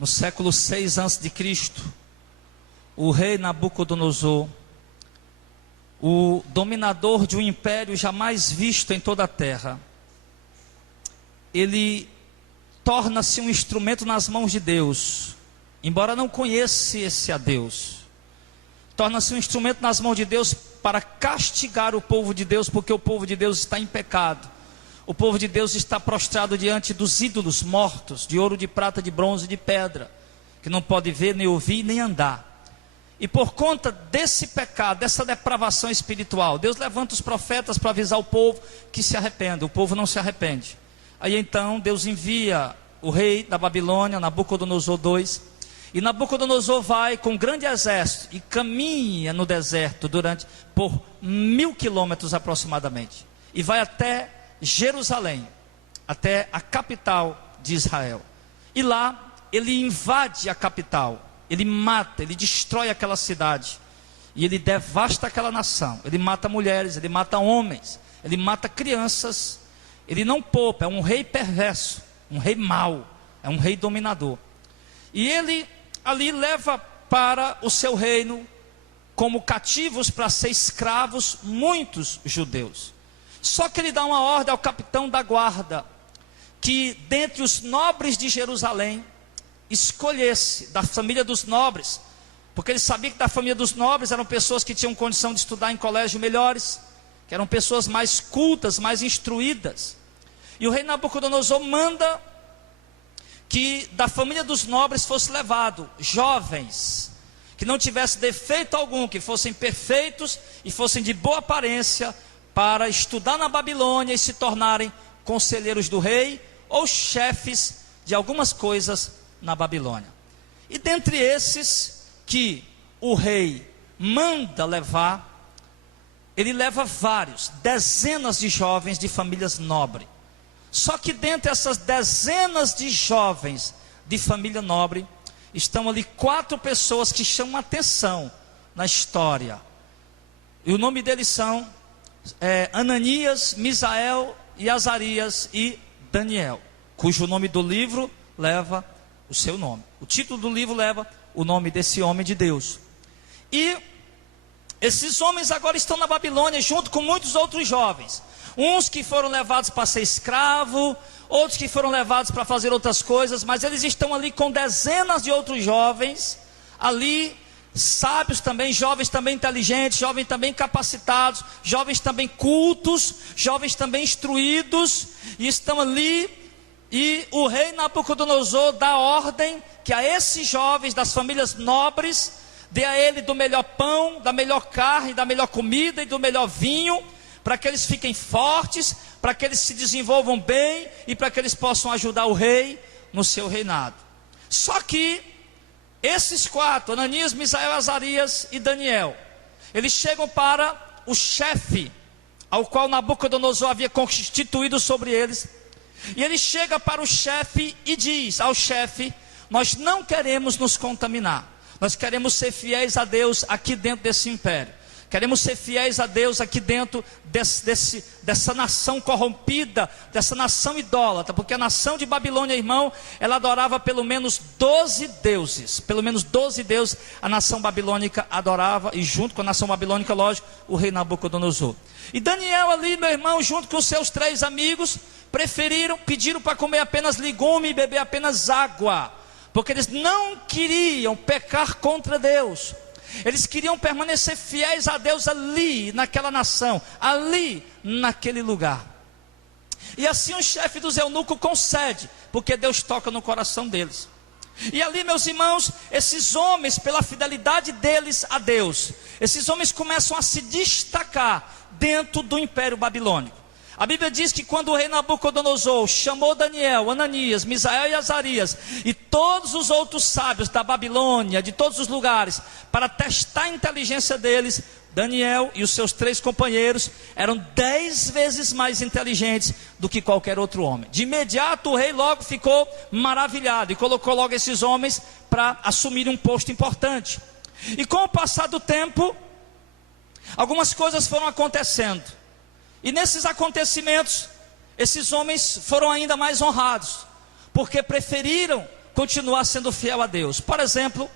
no século 6 a.C., o rei Nabucodonosor, o dominador de um império jamais visto em toda a terra, ele torna-se um instrumento nas mãos de Deus, embora não conhecesse a Deus. Torna-se um instrumento nas mãos de Deus para castigar o povo de Deus, porque o povo de Deus está em pecado. O povo de Deus está prostrado diante dos ídolos mortos, de ouro, de prata, de bronze e de pedra, que não pode ver, nem ouvir, nem andar. E por conta desse pecado, dessa depravação espiritual, Deus levanta os profetas para avisar o povo que se arrependa. O povo não se arrepende. Aí então Deus envia o rei da Babilônia, Nabucodonosor II, e Nabucodonosor vai com um grande exército e caminha no deserto por 1000 quilômetros aproximadamente, e vai até Jerusalém, até a capital de Israel. E lá ele invade a capital, ele mata, ele destrói aquela cidade, e ele devasta aquela nação. Ele mata mulheres, ele mata homens, ele mata crianças. Ele não poupa, é um rei perverso, um rei mau, é um rei dominador. E ele ali leva para o seu reino, como cativos para ser escravos, muitos judeus. Só que ele dá uma ordem ao capitão da guarda, que dentre os nobres de Jerusalém, escolhesse da família dos nobres, porque ele sabia que da família dos nobres eram pessoas que tinham condição de estudar em colégios melhores, que eram pessoas mais cultas, mais instruídas. E o rei Nabucodonosor manda que da família dos nobres fosse levado jovens, que não tivessem defeito algum, que fossem perfeitos e fossem de boa aparência, para estudar na Babilônia e se tornarem conselheiros do rei, ou chefes de algumas coisas na Babilônia. E dentre esses que o rei manda levar, ele leva vários, dezenas de jovens de famílias nobres. Só que dentre essas dezenas de jovens de família nobre, estão ali 4 pessoas que chamam atenção na história. E o nome deles são Ananias, Misael e Azarias e Daniel, cujo nome do livro leva o seu nome. O título do livro leva o nome desse homem de Deus. E esses homens agora estão na Babilônia junto com muitos outros jovens. Uns que foram levados para ser escravo, outros que foram levados para fazer outras coisas, mas eles estão ali com dezenas de outros jovens, ali, sábios também, jovens também inteligentes, jovens também capacitados, jovens também cultos, jovens também instruídos, e estão ali, e o rei Nabucodonosor dá ordem que a esses jovens das famílias nobres, dê a ele do melhor pão, da melhor carne, da melhor comida e do melhor vinho, para que eles fiquem fortes, para que eles se desenvolvam bem e para que eles possam ajudar o rei no seu reinado. Só que esses 4, Ananias, Misael, Azarias e Daniel, eles chegam para o chefe, ao qual Nabucodonosor havia constituído sobre eles, e ele chega para o chefe e diz ao chefe: nós não queremos nos contaminar, nós queremos ser fiéis a Deus aqui dentro desse império. Queremos ser fiéis a Deus aqui dentro dessa nação corrompida, dessa nação idólatra, porque a nação de Babilônia, irmão, ela adorava pelo menos 12 deuses, pelo menos 12 deuses a nação babilônica adorava, e junto com a nação babilônica, lógico, o rei Nabucodonosor. E Daniel ali, meu irmão, junto com seus 3 amigos, pediram para comer apenas legume e beber apenas água, porque eles não queriam pecar contra Deus. Eles queriam permanecer fiéis a Deus ali, naquela nação, ali, naquele lugar. E assim o chefe dos eunucos concede, porque Deus toca no coração deles. E ali, meus irmãos, esses homens, pela fidelidade deles a Deus, esses homens começam a se destacar dentro do império babilônico. A Bíblia diz que quando o rei Nabucodonosor chamou Daniel, Ananias, Misael e Azarias e todos os outros sábios da Babilônia, de todos os lugares, para testar a inteligência deles, Daniel e os seus 3 companheiros eram 10 vezes mais inteligentes do que qualquer outro homem. De imediato o rei logo ficou maravilhado e colocou logo esses homens para assumirem um posto importante. E com o passar do tempo, algumas coisas foram acontecendo. E nesses acontecimentos, esses homens foram ainda mais honrados, porque preferiram continuar sendo fiel a Deus. Por exemplo,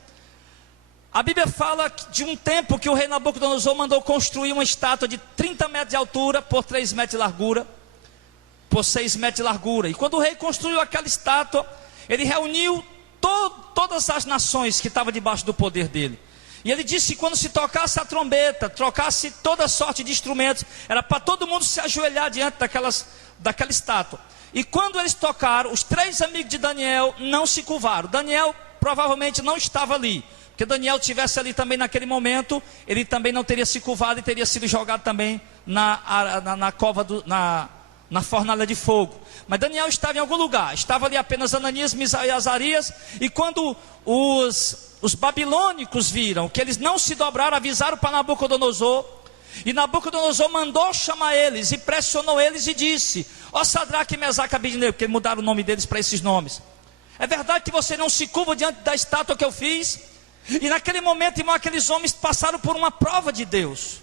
a Bíblia fala de um tempo que o rei Nabucodonosor mandou construir uma estátua de 30 metros de altura por 3 metros de largura, por 6 metros de largura. E quando o rei construiu aquela estátua, ele reuniu todas as nações que estavam debaixo do poder dele. E ele disse que quando se tocasse a trombeta, trocasse toda sorte de instrumentos, era para todo mundo se ajoelhar diante daquela estátua. E quando eles tocaram, os 3 amigos de Daniel não se curvaram. Daniel provavelmente não estava ali, porque Daniel estivesse ali também naquele momento, ele também não teria se curvado e teria sido jogado também na cova, na fornalha de fogo. Mas Daniel estava em algum lugar, estava ali apenas Ananias, Misael e Azarias. E quando os babilônicos viram que eles não se dobraram, avisaram para Nabucodonosor. E Nabucodonosor mandou chamar eles e pressionou eles e disse: ó Sadraque, Mesaque e Abednego, porque mudaram o nome deles para esses nomes, é verdade que você não se curva diante da estátua que eu fiz? E naquele momento, irmão, aqueles homens passaram por uma prova de Deus.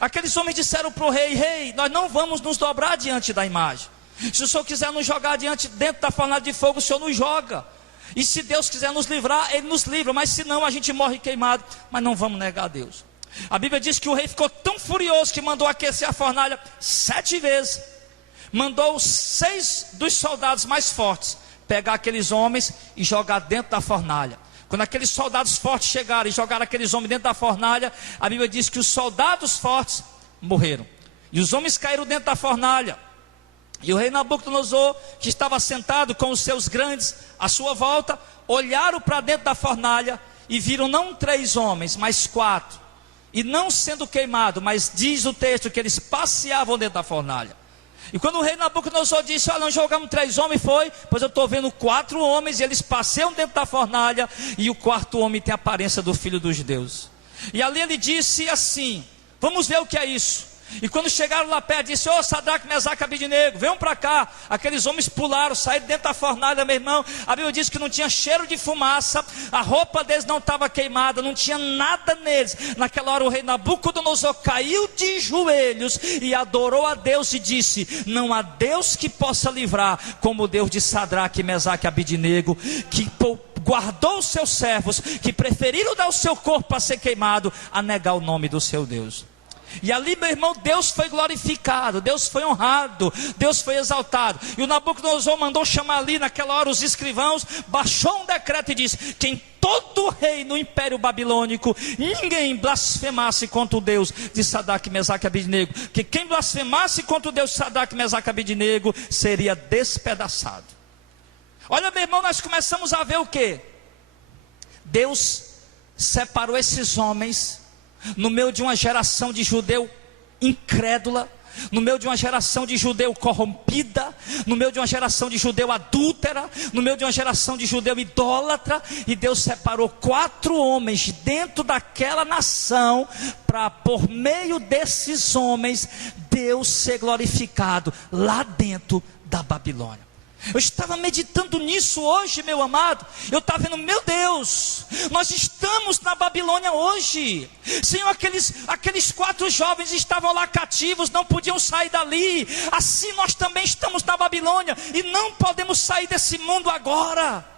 Aqueles homens disseram para o rei: rei, nós não vamos nos dobrar diante da imagem. Se o senhor quiser nos jogar dentro da fornalha de fogo, o senhor nos joga. E se Deus quiser nos livrar, Ele nos livra. Mas se não, a gente morre queimado. Mas não vamos negar a Deus. A Bíblia diz que o rei ficou tão furioso que mandou aquecer a fornalha 7 vezes. Mandou 6 dos soldados mais fortes pegar aqueles homens e jogar dentro da fornalha. Quando aqueles soldados fortes chegaram e jogaram aqueles homens dentro da fornalha, a Bíblia diz que os soldados fortes morreram. E os homens caíram dentro da fornalha. E o rei Nabucodonosor, que estava sentado com os seus grandes à sua volta, olharam para dentro da fornalha e viram não 3 homens, mas 4. E não sendo queimado, mas diz o texto que eles passeavam dentro da fornalha. E quando o rei Nabucodonosor disse: olha, nós jogamos 3 homens, foi, pois eu estou vendo 4 homens e eles passeiam dentro da fornalha, e o 4º homem tem a aparência do filho dos deuses. E ali ele disse assim: vamos ver o que é isso. E quando chegaram lá perto, disse: ô Sadraque, Mesaque e Abednego, venham para cá. Aqueles homens pularam, saíram dentro da fornalha, meu irmão. A Bíblia diz que não tinha cheiro de fumaça, a roupa deles não estava queimada, não tinha nada neles. Naquela hora o rei Nabucodonosor caiu de joelhos e adorou a Deus e disse: não há Deus que possa livrar como o Deus de Sadraque, Mesaque e Abednego, que guardou os seus servos, que preferiram dar o seu corpo para ser queimado, a negar o nome do seu Deus. E ali, meu irmão, Deus foi glorificado, Deus foi honrado, Deus foi exaltado. E o Nabucodonosor mandou chamar ali naquela hora os escrivãos, baixou um decreto e disse: que em todo o reino império babilônico ninguém blasfemasse contra o Deus de Sadraque, Mesaque e Abednego, que quem blasfemasse contra o Deus de Sadraque, Mesaque e Abednego seria despedaçado. Olha, meu irmão, nós começamos a ver o que? Deus separou esses homens no meio de uma geração de judeu incrédula, no meio de uma geração de judeu corrompida, no meio de uma geração de judeu adúltera, no meio de uma geração de judeu idólatra. E Deus separou 4 homens dentro daquela nação, para por meio desses homens Deus ser glorificado lá dentro da Babilônia. Eu estava meditando nisso hoje, meu amado. Eu estava vendo, meu Deus, nós estamos na Babilônia hoje. Senhor, aqueles 4 jovens estavam lá cativos, não podiam sair dali. Assim nós também estamos na Babilônia e não podemos sair desse mundo agora.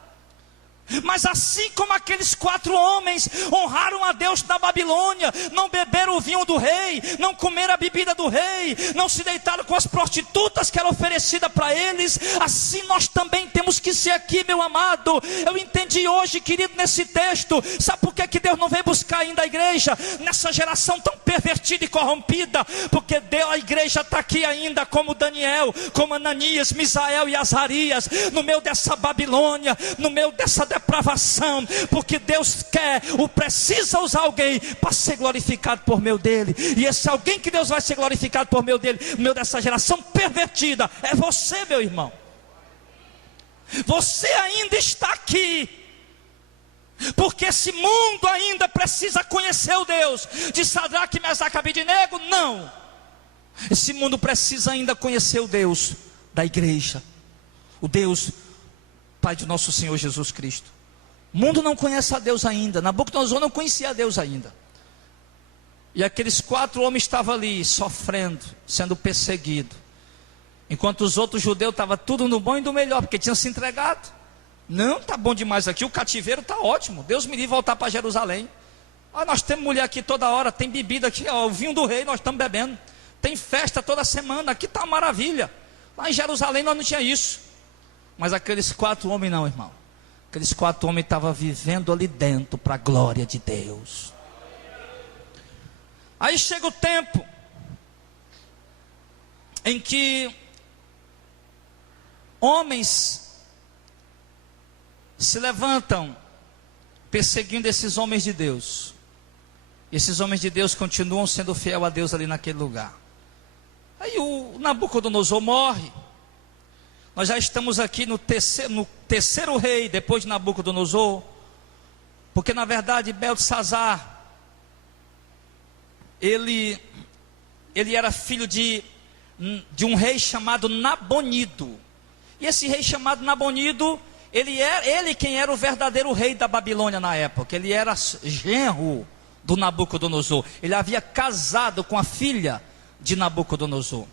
Mas assim como aqueles 4 homens honraram a Deus na Babilônia, não beberam o vinho do rei, não comeram a bebida do rei, não se deitaram com as prostitutas que era oferecida para eles, assim nós também temos que ser aqui, meu amado. Eu entendi hoje, querido, nesse texto. Sabe por que Deus não veio buscar ainda a igreja nessa geração tão pervertida e corrompida? Porque a igreja está aqui ainda como Daniel, como Ananias, Misael e Azarias, no meio dessa Babilônia, no meio dessa depravação, porque Deus precisa usar alguém para ser glorificado por meio dele. E esse alguém que Deus vai ser glorificado por meio dele, no meio dessa geração pervertida, é você, meu irmão. Você ainda está aqui, porque esse mundo ainda precisa conhecer o Deus de Sadraque, Mesaque e Abednego. Não, esse mundo precisa ainda conhecer o Deus da igreja, o Deus Pai de nosso Senhor Jesus Cristo. O mundo não conhece a Deus ainda. Nabucodonosor não conhecia a Deus ainda. E aqueles 4 homens estavam ali sofrendo, sendo perseguidos, enquanto os outros judeus estavam tudo no bom e do melhor, porque tinham se entregado. Não, tá bom demais aqui, o cativeiro tá ótimo. Deus me livre voltar para Jerusalém. Nós temos mulher aqui toda hora, tem bebida aqui, o vinho do rei nós estamos bebendo. Tem festa toda semana, aqui tá uma maravilha. Lá em Jerusalém nós não tinha isso. Mas aqueles 4 homens não, irmão. Aqueles 4 homens estavam vivendo ali dentro para a glória de Deus. Aí chega o tempo em que homens se levantam perseguindo esses homens de Deus. Esses homens de Deus continuam sendo fiel a Deus ali naquele lugar. Aí o Nabucodonosor morre. Nós já estamos aqui no terceiro rei depois de Nabucodonosor, porque na verdade Beltesazar, ele era filho de um rei chamado Nabonido. E esse rei chamado Nabonido, ele quem era o verdadeiro rei da Babilônia na época. Ele era genro do Nabucodonosor. Ele havia casado com a filha de Nabucodonosor.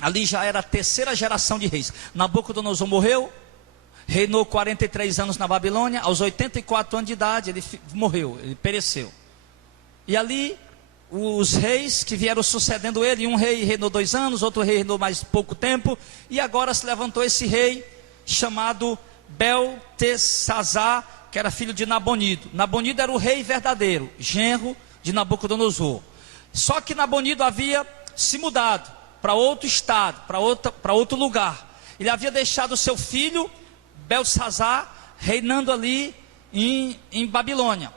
Ali já era a 3ª geração de reis. Nabucodonosor morreu, reinou 43 anos na Babilônia. Aos 84 anos de idade ele morreu, ele pereceu. E ali os reis que vieram sucedendo ele, um rei reinou 2 anos, outro rei reinou mais pouco tempo, e agora se levantou esse rei chamado Beltesazar, que era filho de Nabonido. Nabonido era o rei verdadeiro, genro de Nabucodonosor. Só que Nabonido havia se mudado para outro estado, para outro lugar. Ele havia deixado o seu filho Beltesazar reinando ali em Babilônia.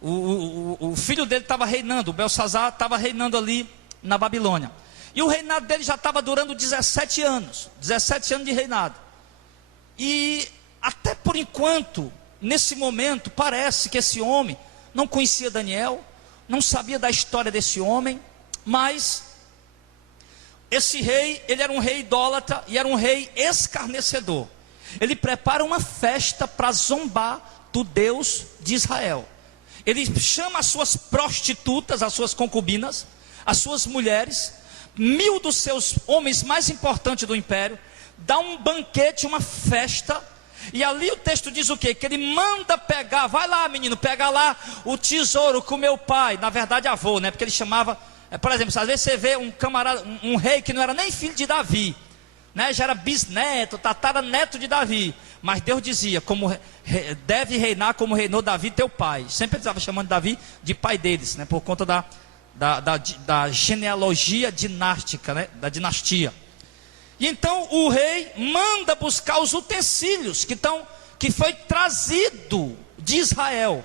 O filho dele estava reinando, o Beltesazar estava reinando ali na Babilônia. E o reinado dele já estava durando 17 anos. 17 anos de reinado. E até por enquanto, nesse momento, parece que esse homem não conhecia Daniel, não sabia da história desse homem, mas esse rei, ele era um rei idólatra e era um rei escarnecedor. Ele prepara uma festa para zombar do Deus de Israel. Ele chama as suas prostitutas, as suas concubinas, as suas mulheres, 1000 dos seus homens mais importantes do império, dá um banquete, uma festa, e ali o texto diz o quê? Que ele manda pegar, vai lá menino, pega lá o tesouro com meu pai, na verdade avô, né? Porque ele chamava, por exemplo, às vezes você vê um camarada, um rei que não era nem filho de Davi, né? Já era bisneto, tataraneto de Davi, mas Deus dizia, como deve reinar como reinou Davi teu pai. Sempre estava chamando Davi de pai deles, né? Por conta da genealogia dinástica, né? Da dinastia. E então o rei manda buscar os utensílios que foi trazido de Israel,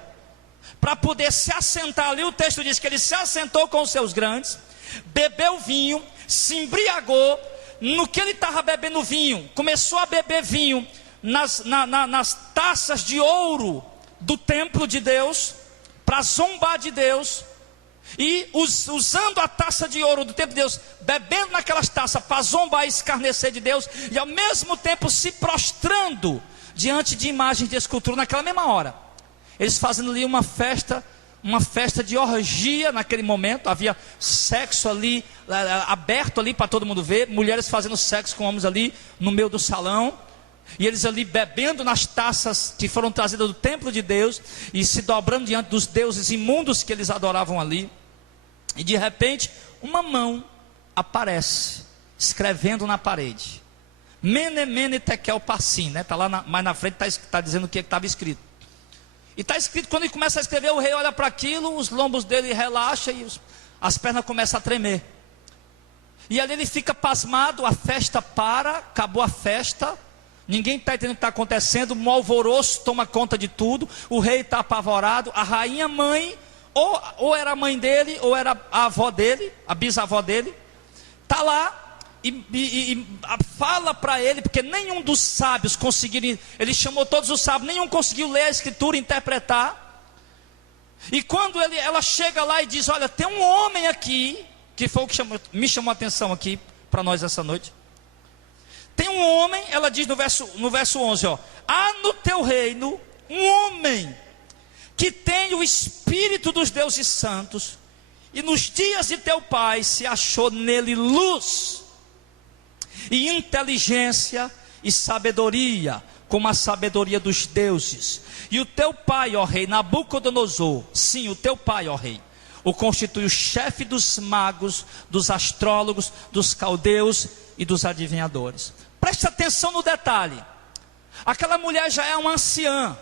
para poder se assentar ali. O texto diz que ele se assentou com os seus grandes, bebeu vinho, se embriagou. No que ele estava bebendo vinho, começou a beber vinho nas taças de ouro do templo de Deus, para zombar de Deus. E usando a taça de ouro do templo de Deus, bebendo naquelas taças para zombar e escarnecer de Deus, e ao mesmo tempo se prostrando diante de imagens de escultura naquela mesma hora. Eles fazendo ali uma festa de orgia naquele momento. Havia sexo ali, aberto ali para todo mundo ver, mulheres fazendo sexo com homens ali no meio do salão, e eles ali bebendo nas taças que foram trazidas do templo de Deus, e se dobrando diante dos deuses imundos que eles adoravam ali. E de repente, uma mão aparece, escrevendo na parede, Mene, Mene, Tekel, Parsim, né? Está lá mais na frente, está dizendo o que estava escrito. E está escrito, quando ele começa a escrever, o rei olha para aquilo, os lombos dele relaxam e as pernas começam a tremer. E ali ele fica pasmado, a festa para, acabou a festa, ninguém está entendendo o que está acontecendo, um alvoroço toma conta de tudo, o rei está apavorado, a rainha mãe, ou era a mãe dele, ou era a avó dele, a bisavó dele, está lá e fala para ele, porque nenhum dos sábios conseguiram, ele chamou todos os sábios, nenhum conseguiu ler a escritura e interpretar. E quando ela chega lá e diz, olha, tem um homem aqui, que foi o que me chamou a atenção aqui para nós essa noite. Tem um homem, ela diz no verso 11, ó, há no teu reino um homem que tem o espírito dos deuses santos, e nos dias de teu pai se achou nele luz, e inteligência, e sabedoria, como a sabedoria dos deuses. E o teu pai, ó rei, Nabucodonosor, sim, o teu pai, ó rei, o constitui o chefe dos magos, dos astrólogos, dos caldeus e dos adivinhadores. Preste atenção no detalhe. Aquela mulher já é uma anciã.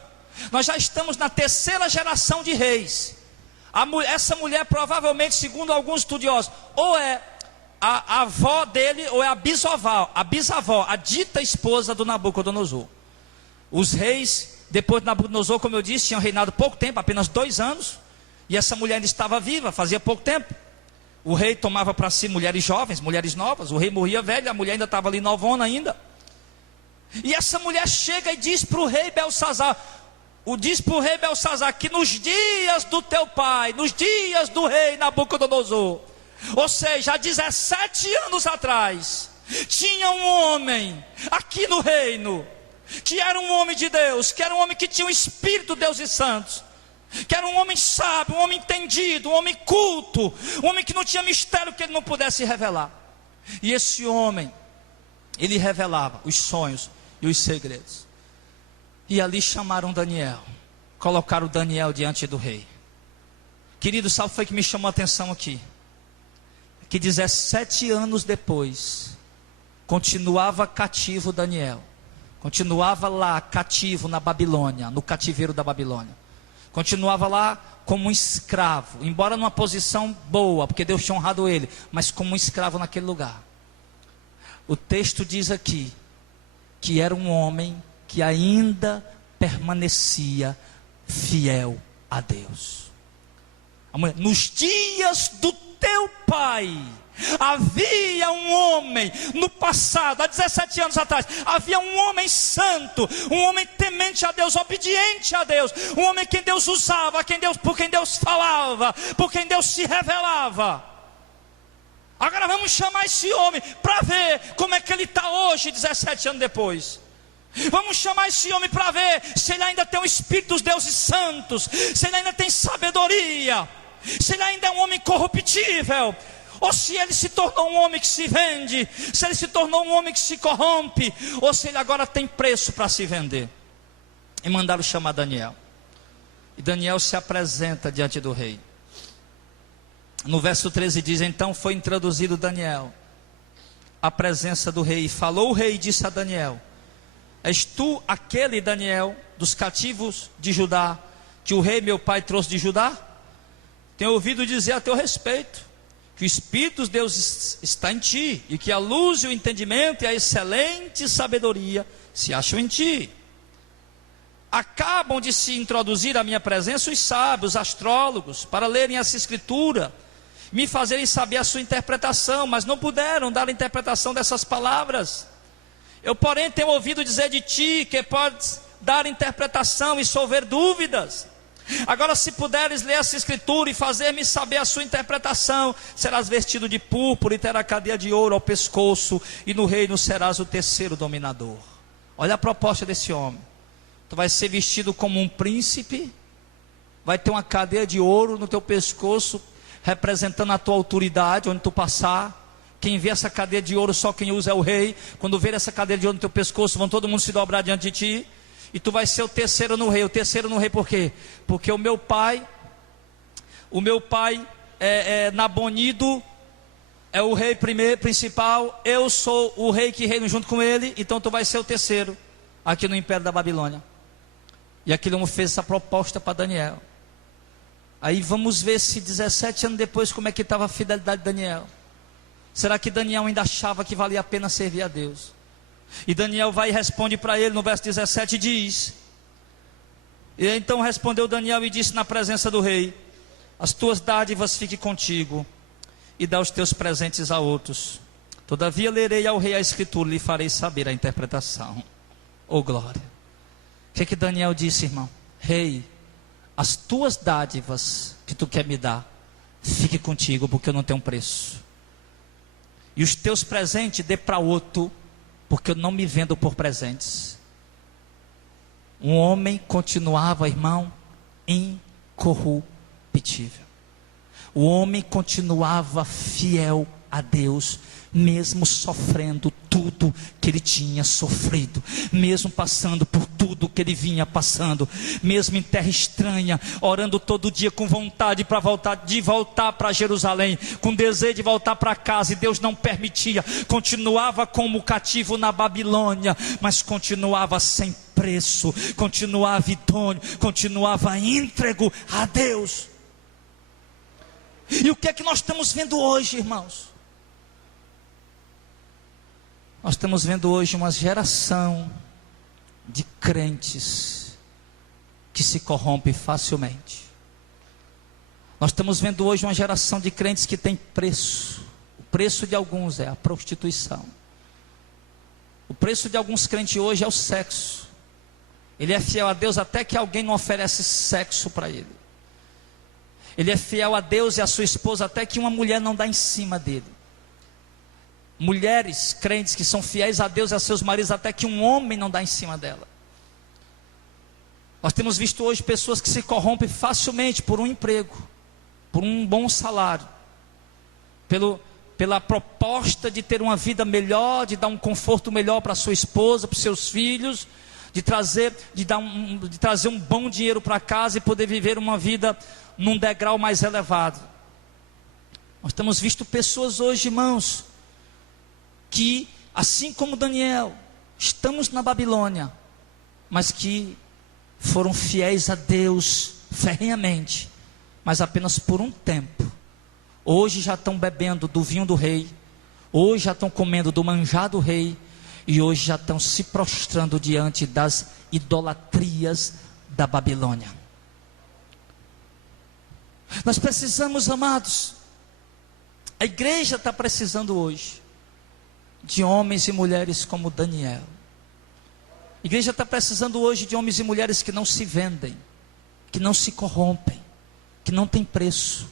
Nós já estamos na terceira geração de reis. Essa mulher provavelmente, segundo alguns estudiosos, ou é a avó dele, ou é a bisavó, a dita esposa do Nabucodonosor. Os reis, depois de Nabucodonosor, como eu disse, tinham reinado pouco tempo, apenas 2 anos. E essa mulher ainda estava viva, fazia pouco tempo. O rei tomava para si mulheres jovens, mulheres novas. O rei morria velho, a mulher ainda estava ali novona ainda. E essa mulher chega e diz para o rei Belsazar, que nos dias do teu pai, nos dias do rei Nabucodonosor, ou seja, há 17 anos atrás, tinha um homem aqui no reino, que era um homem de Deus, que era um homem que tinha o Espírito de Deus e Santos, que era um homem sábio, um homem entendido, um homem culto, um homem que não tinha mistério que ele não pudesse revelar. E esse homem, ele revelava os sonhos e os segredos. E ali chamaram Daniel, colocaram Daniel diante do rei. Querido, sabe o que foi que me chamou a atenção aqui? Que 17 anos depois, continuava cativo Daniel, continuava lá cativo na Babilônia, no cativeiro da Babilônia, continuava lá como um escravo, embora numa posição boa, porque Deus tinha honrado ele, mas como um escravo naquele lugar. O texto diz aqui, que era um homem que ainda permanecia fiel a Deus. Nos dias do teu pai, havia um homem, no passado, há 17 anos atrás, havia um homem santo, um homem temente a Deus, obediente a Deus, um homem que Deus usava, por quem Deus falava, por quem Deus se revelava. Agora vamos chamar esse homem para ver como é que ele está hoje, 17 anos depois. Vamos chamar esse homem para ver se ele ainda tem o Espírito dos deuses santos, se ele ainda tem sabedoria, se ele ainda é um homem corruptível, ou se ele se tornou um homem que se vende, se ele se tornou um homem que se corrompe, ou se ele agora tem preço para se vender. E mandaram chamar Daniel. E Daniel se apresenta diante do rei. No verso 13 diz: então foi introduzido Daniel à presença do rei. E falou o rei e disse a Daniel: és tu aquele Daniel dos cativos de Judá, que o rei meu pai trouxe de Judá? Tenho ouvido dizer a teu respeito, que o Espírito de Deus está em ti, e que a luz e o entendimento e a excelente sabedoria se acham em ti. Acabam de se introduzir à minha presença os sábios, astrólogos, para lerem essa escritura, me fazerem saber a sua interpretação, mas não puderam dar a interpretação dessas palavras. Eu, porém, tenho ouvido dizer de ti, que podes dar interpretação e solver dúvidas. Agora, se puderes ler essa escritura e fazer-me saber a sua interpretação, serás vestido de púrpura e terá cadeia de ouro ao pescoço, e no reino serás o terceiro dominador. Olha a proposta desse homem. Tu vais ser vestido como um príncipe, vai ter uma cadeia de ouro no teu pescoço, representando a tua autoridade, onde tu passar. Quem vê essa cadeia de ouro, só quem usa é o rei. Quando ver essa cadeia de ouro no teu pescoço, vão todo mundo se dobrar diante de ti. E tu vai ser o terceiro no rei. O terceiro no rei por quê? Porque o meu pai Nabonido é o rei principal. Eu sou o rei que reino junto com ele. Então tu vai ser o terceiro aqui no Império da Babilônia. E aquele homem fez essa proposta para Daniel. Aí vamos ver se 17 anos depois como é que estava a fidelidade de Daniel. Será que Daniel ainda achava que valia a pena servir a Deus? E Daniel vai e responde para ele no verso 17, diz: e então respondeu Daniel e disse na presença do rei: as tuas dádivas fiquem contigo, e dá os teus presentes a outros. Todavia lerei ao rei a escritura e lhe farei saber a interpretação. Oh glória! O que Daniel disse, irmão? Rei, as tuas dádivas que tu quer me dar, fique contigo, porque eu não tenho preço. E os teus presentes dê para outro, porque eu não me vendo por presentes. Um homem continuava, irmão, incorruptível. O homem continuava fiel a Deus, mesmo sofrendo tudo que ele tinha sofrido, mesmo passando por tudo que ele vinha passando, mesmo em terra estranha, orando todo dia com vontade para voltar para Jerusalém, com desejo de voltar para casa, e Deus não permitia, continuava como cativo na Babilônia, mas continuava sem preço, continuava idôneo, continuava íntegro a Deus. E o que é que nós estamos vendo hoje, irmãos? Nós estamos vendo hoje uma geração de crentes que se corrompe facilmente. Nós estamos vendo hoje uma geração de crentes que tem preço. O preço de alguns é a prostituição. O preço de alguns crentes hoje é o sexo. Ele é fiel a Deus até que alguém não oferece sexo para ele. Ele é fiel a Deus e a sua esposa até que uma mulher não dá em cima dele. Mulheres crentes que são fiéis a Deus e a seus maridos até que um homem não dá em cima dela. Nós temos visto hoje pessoas que se corrompem facilmente por um emprego, por um bom salário, pela proposta de ter uma vida melhor, de dar um conforto melhor para sua esposa, para os seus filhos, de trazer um bom dinheiro para casa e poder viver uma vida num degrau mais elevado. Nós temos visto pessoas hoje, irmãos, que, assim como Daniel, estamos na Babilônia, mas que foram fiéis a Deus ferrenhamente, mas apenas por um tempo. Hoje já estão bebendo do vinho do rei, hoje já estão comendo do manjar do rei, e hoje já estão se prostrando diante das idolatrias da Babilônia. Nós precisamos, amados, a igreja está precisando hoje de homens e mulheres como Daniel. A igreja está precisando hoje de homens e mulheres que não se vendem, que não se corrompem, que não tem preço.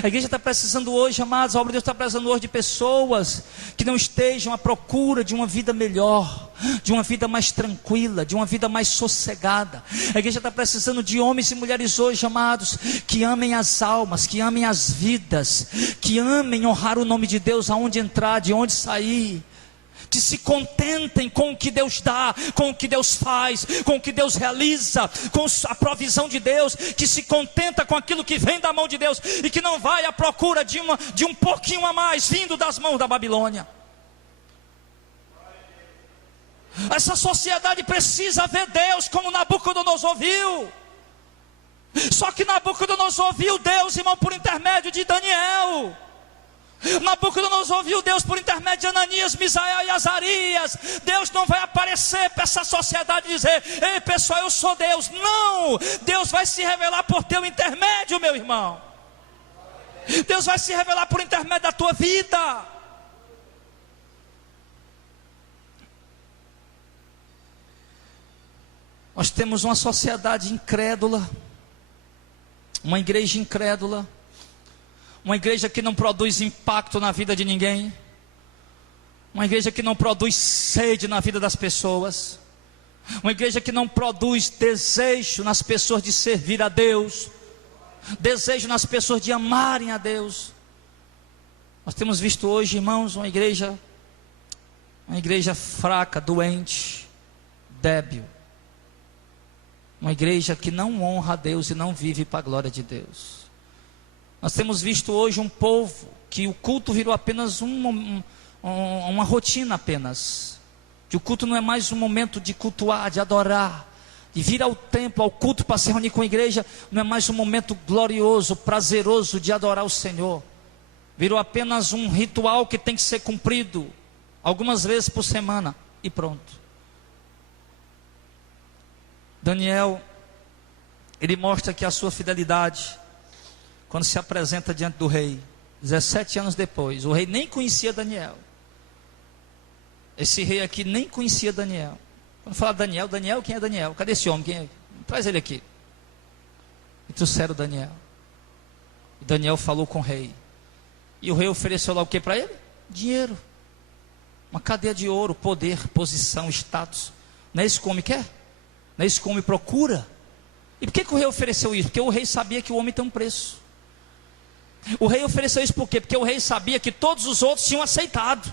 A igreja está precisando hoje, amados, a obra de Deus está precisando hoje de pessoas que não estejam à procura de uma vida melhor, de uma vida mais tranquila, de uma vida mais sossegada. A igreja está precisando de homens e mulheres hoje, amados, que amem as almas, que amem as vidas, que amem honrar o nome de Deus aonde entrar, de onde sair, que se contentem com o que Deus dá, com o que Deus faz, com o que Deus realiza, com a provisão de Deus, que se contenta com aquilo que vem da mão de Deus, e que não vai à procura de um pouquinho a mais, vindo das mãos da Babilônia. Essa sociedade precisa ver Deus como Nabucodonosor viu. Só que Nabucodonosor viu Deus, irmão, por intermédio de Daniel. Nabucodonosor viu Deus por intermédio de Ananias, Misael e Azarias. Deus não vai aparecer para essa sociedade e dizer: ei pessoal, eu sou Deus. Não, Deus vai se revelar por teu intermédio, meu irmão. Deus vai se revelar por intermédio da tua vida. Nós temos uma sociedade incrédula, uma igreja incrédula, uma igreja que não produz impacto na vida de ninguém, uma igreja que não produz sede na vida das pessoas, uma igreja que não produz desejo nas pessoas de servir a Deus, desejo nas pessoas de amarem a Deus. Nós temos visto hoje, irmãos, uma igreja fraca, doente, débil, uma igreja que não honra a Deus e não vive para a glória de Deus. Nós temos visto hoje um povo que o culto virou apenas uma rotina apenas. Que o culto não é mais um momento de cultuar, de adorar, de vir ao templo, ao culto para se reunir com a igreja. Não é mais um momento glorioso, prazeroso de adorar o Senhor. Virou apenas um ritual que tem que ser cumprido algumas vezes por semana e pronto. Daniel, ele mostra que a sua fidelidade, quando se apresenta diante do rei, 17 anos depois, o rei nem conhecia Daniel. Esse rei aqui nem conhecia Daniel. Quando fala Daniel, quem é Daniel? Cadê esse homem? Quem é? Traz ele aqui. E trouxeram Daniel. E Daniel falou com o rei. E o rei ofereceu lá o que para ele? Dinheiro. Uma cadeia de ouro, poder, posição, status. Não é isso que o homem quer? Não é isso que o homem procura? E por que o rei ofereceu isso? Porque o rei sabia que o homem tem um preço. O rei ofereceu isso por quê? Porque o rei sabia que todos os outros tinham aceitado.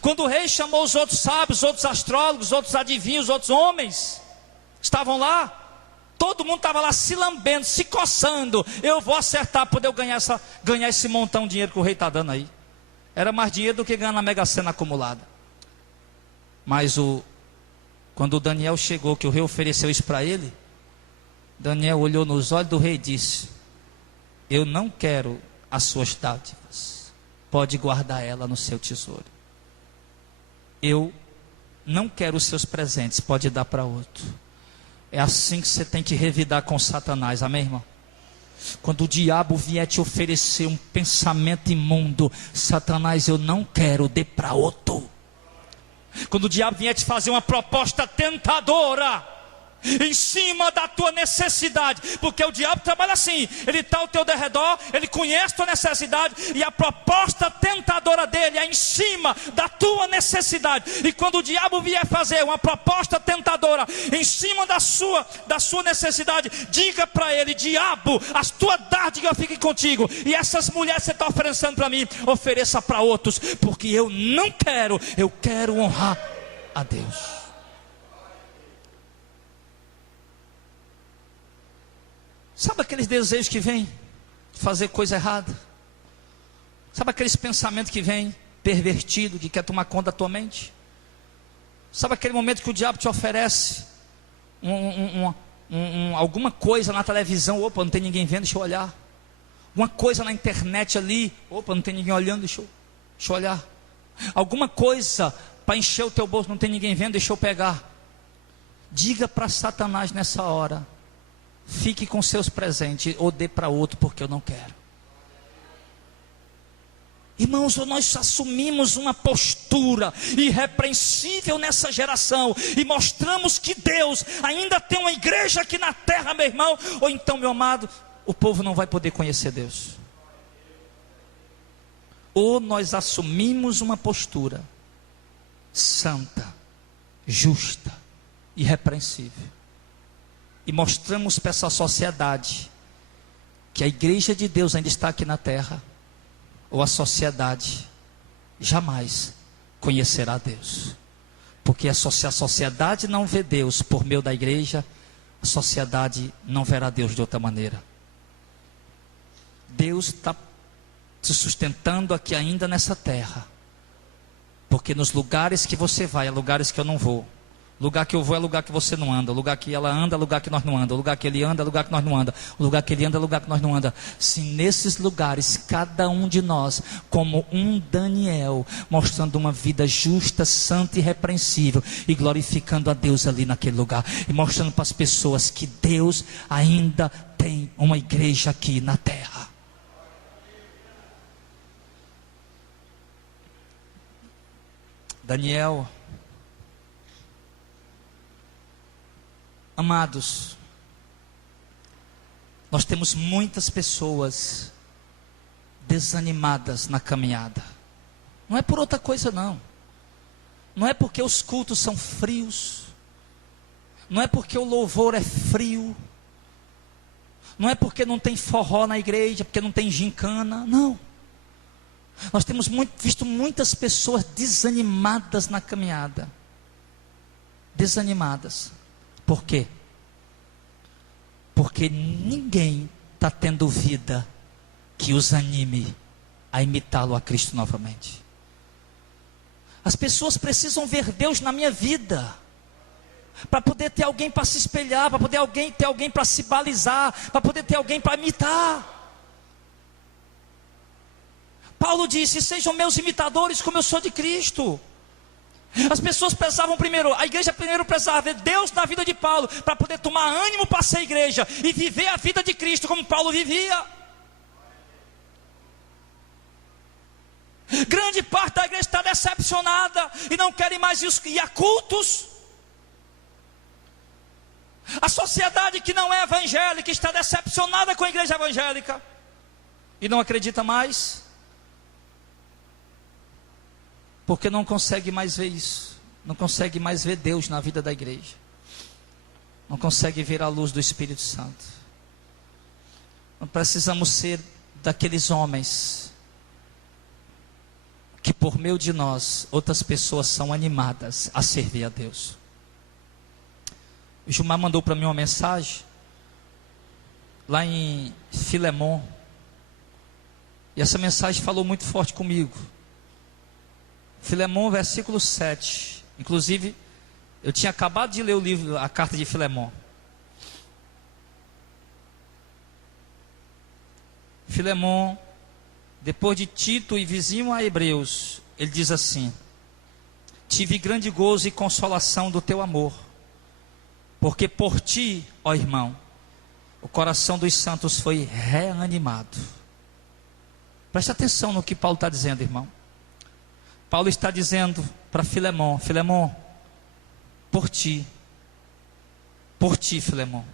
Quando o rei chamou os outros sábios, os outros astrólogos, os outros adivinhos, os outros homens, estavam lá, todo mundo estava lá se lambendo, se coçando. Eu vou acertar, poder eu ganhar esse montão de dinheiro que o rei está dando aí. Era mais dinheiro do que ganhar na Mega Sena acumulada. Mas quando o Daniel chegou, que o rei ofereceu isso para ele, Daniel olhou nos olhos do rei e disse: eu não quero as suas dádivas, pode guardar ela no seu tesouro. Eu não quero os seus presentes, pode dar para outro. É assim que você tem que revidar com Satanás, amém, irmão? Quando o diabo vier te oferecer um pensamento imundo, Satanás, eu não quero, dê para outro. Quando o diabo vier te fazer uma proposta tentadora, em cima da tua necessidade, porque o diabo trabalha assim, ele está ao teu derredor, ele conhece a tua necessidade, e a proposta tentadora dele é em cima da tua necessidade. E quando o diabo vier fazer uma proposta tentadora em cima da sua necessidade, diga para ele: diabo, as tuas dádivas fiquem contigo, e essas mulheres que você está oferecendo para mim, ofereça para outros, porque eu não quero, eu quero honrar a Deus. Sabe aqueles desejos que vêm de fazer coisa errada? Sabe aqueles pensamentos que vêm pervertido, que quer tomar conta da tua mente? Sabe aquele momento que o diabo te oferece alguma coisa na televisão? Opa, não tem ninguém vendo, deixa eu olhar. Uma coisa na internet ali, opa, não tem ninguém olhando, deixa eu olhar. Alguma coisa para encher o teu bolso, não tem ninguém vendo, deixa eu pegar. Diga para Satanás nessa hora: fique com seus presentes, ou dê para outro, porque eu não quero. Irmãos, nós assumimos uma postura irrepreensível nessa geração, e mostramos que Deus ainda tem uma igreja aqui na terra, meu irmão. Ou então, meu amado, o povo não vai poder conhecer Deus. Ou nós assumimos uma postura santa, justa, irrepreensível, e mostramos para essa sociedade que a igreja de Deus ainda está aqui na terra, ou a sociedade jamais conhecerá Deus. Porque se a sociedade não vê Deus por meio da igreja, a sociedade não verá Deus de outra maneira. Deus está se sustentando aqui ainda nessa terra, porque nos lugares que você vai, há lugares que eu não vou. Lugar que eu vou é lugar que você não anda. O lugar que ela anda é lugar que nós não andamos. O lugar que ele anda é lugar que nós não andamos. O lugar que ele anda é lugar que nós não andamos. Se nesses lugares, cada um de nós, como um Daniel, mostrando uma vida justa, santa e irrepreensível, e glorificando a Deus ali naquele lugar, e mostrando para as pessoas que Deus ainda tem uma igreja aqui na terra. Daniel, amados, nós temos muitas pessoas desanimadas na caminhada. Não é por outra coisa não. Não é porque os cultos são frios. Não é porque o louvor é frio. Não é porque não tem forró na igreja, porque não tem gincana. Não. Nós temos visto muitas pessoas desanimadas na caminhada. Desanimadas. Por quê? Porque ninguém está tendo vida que os anime a imitá-lo a Cristo novamente. As pessoas precisam ver Deus na minha vida, para poder ter alguém para se espelhar, para poder ter alguém para se balizar, para poder ter alguém para imitar. Paulo disse: sejam meus imitadores como eu sou de Cristo. As pessoas precisavam primeiro, a igreja primeiro precisava ver Deus na vida de Paulo, para poder tomar ânimo para ser igreja, e viver a vida de Cristo como Paulo vivia. Grande parte da igreja está decepcionada, e não querem mais ir a cultos. A sociedade que não é evangélica está decepcionada com a igreja evangélica, e não acredita mais, porque não consegue mais ver isso. Não consegue mais ver Deus na vida da igreja. Não consegue ver a luz do Espírito Santo. Nós precisamos ser daqueles homens que por meio de nós, outras pessoas são animadas a servir a Deus. O Gilmar mandou para mim uma mensagem, lá em Filemon, e essa mensagem falou muito forte comigo. Filemon, versículo 7, inclusive, eu tinha acabado de ler o livro, a carta de Filemon. Filemon, depois de Tito e vizinho a Hebreus, ele diz assim: tive grande gozo e consolação do teu amor, porque por ti, ó irmão, o coração dos santos foi reanimado. Preste atenção no que Paulo está dizendo, irmão. Paulo está dizendo para Filemon: Filemon, por ti, Filemon,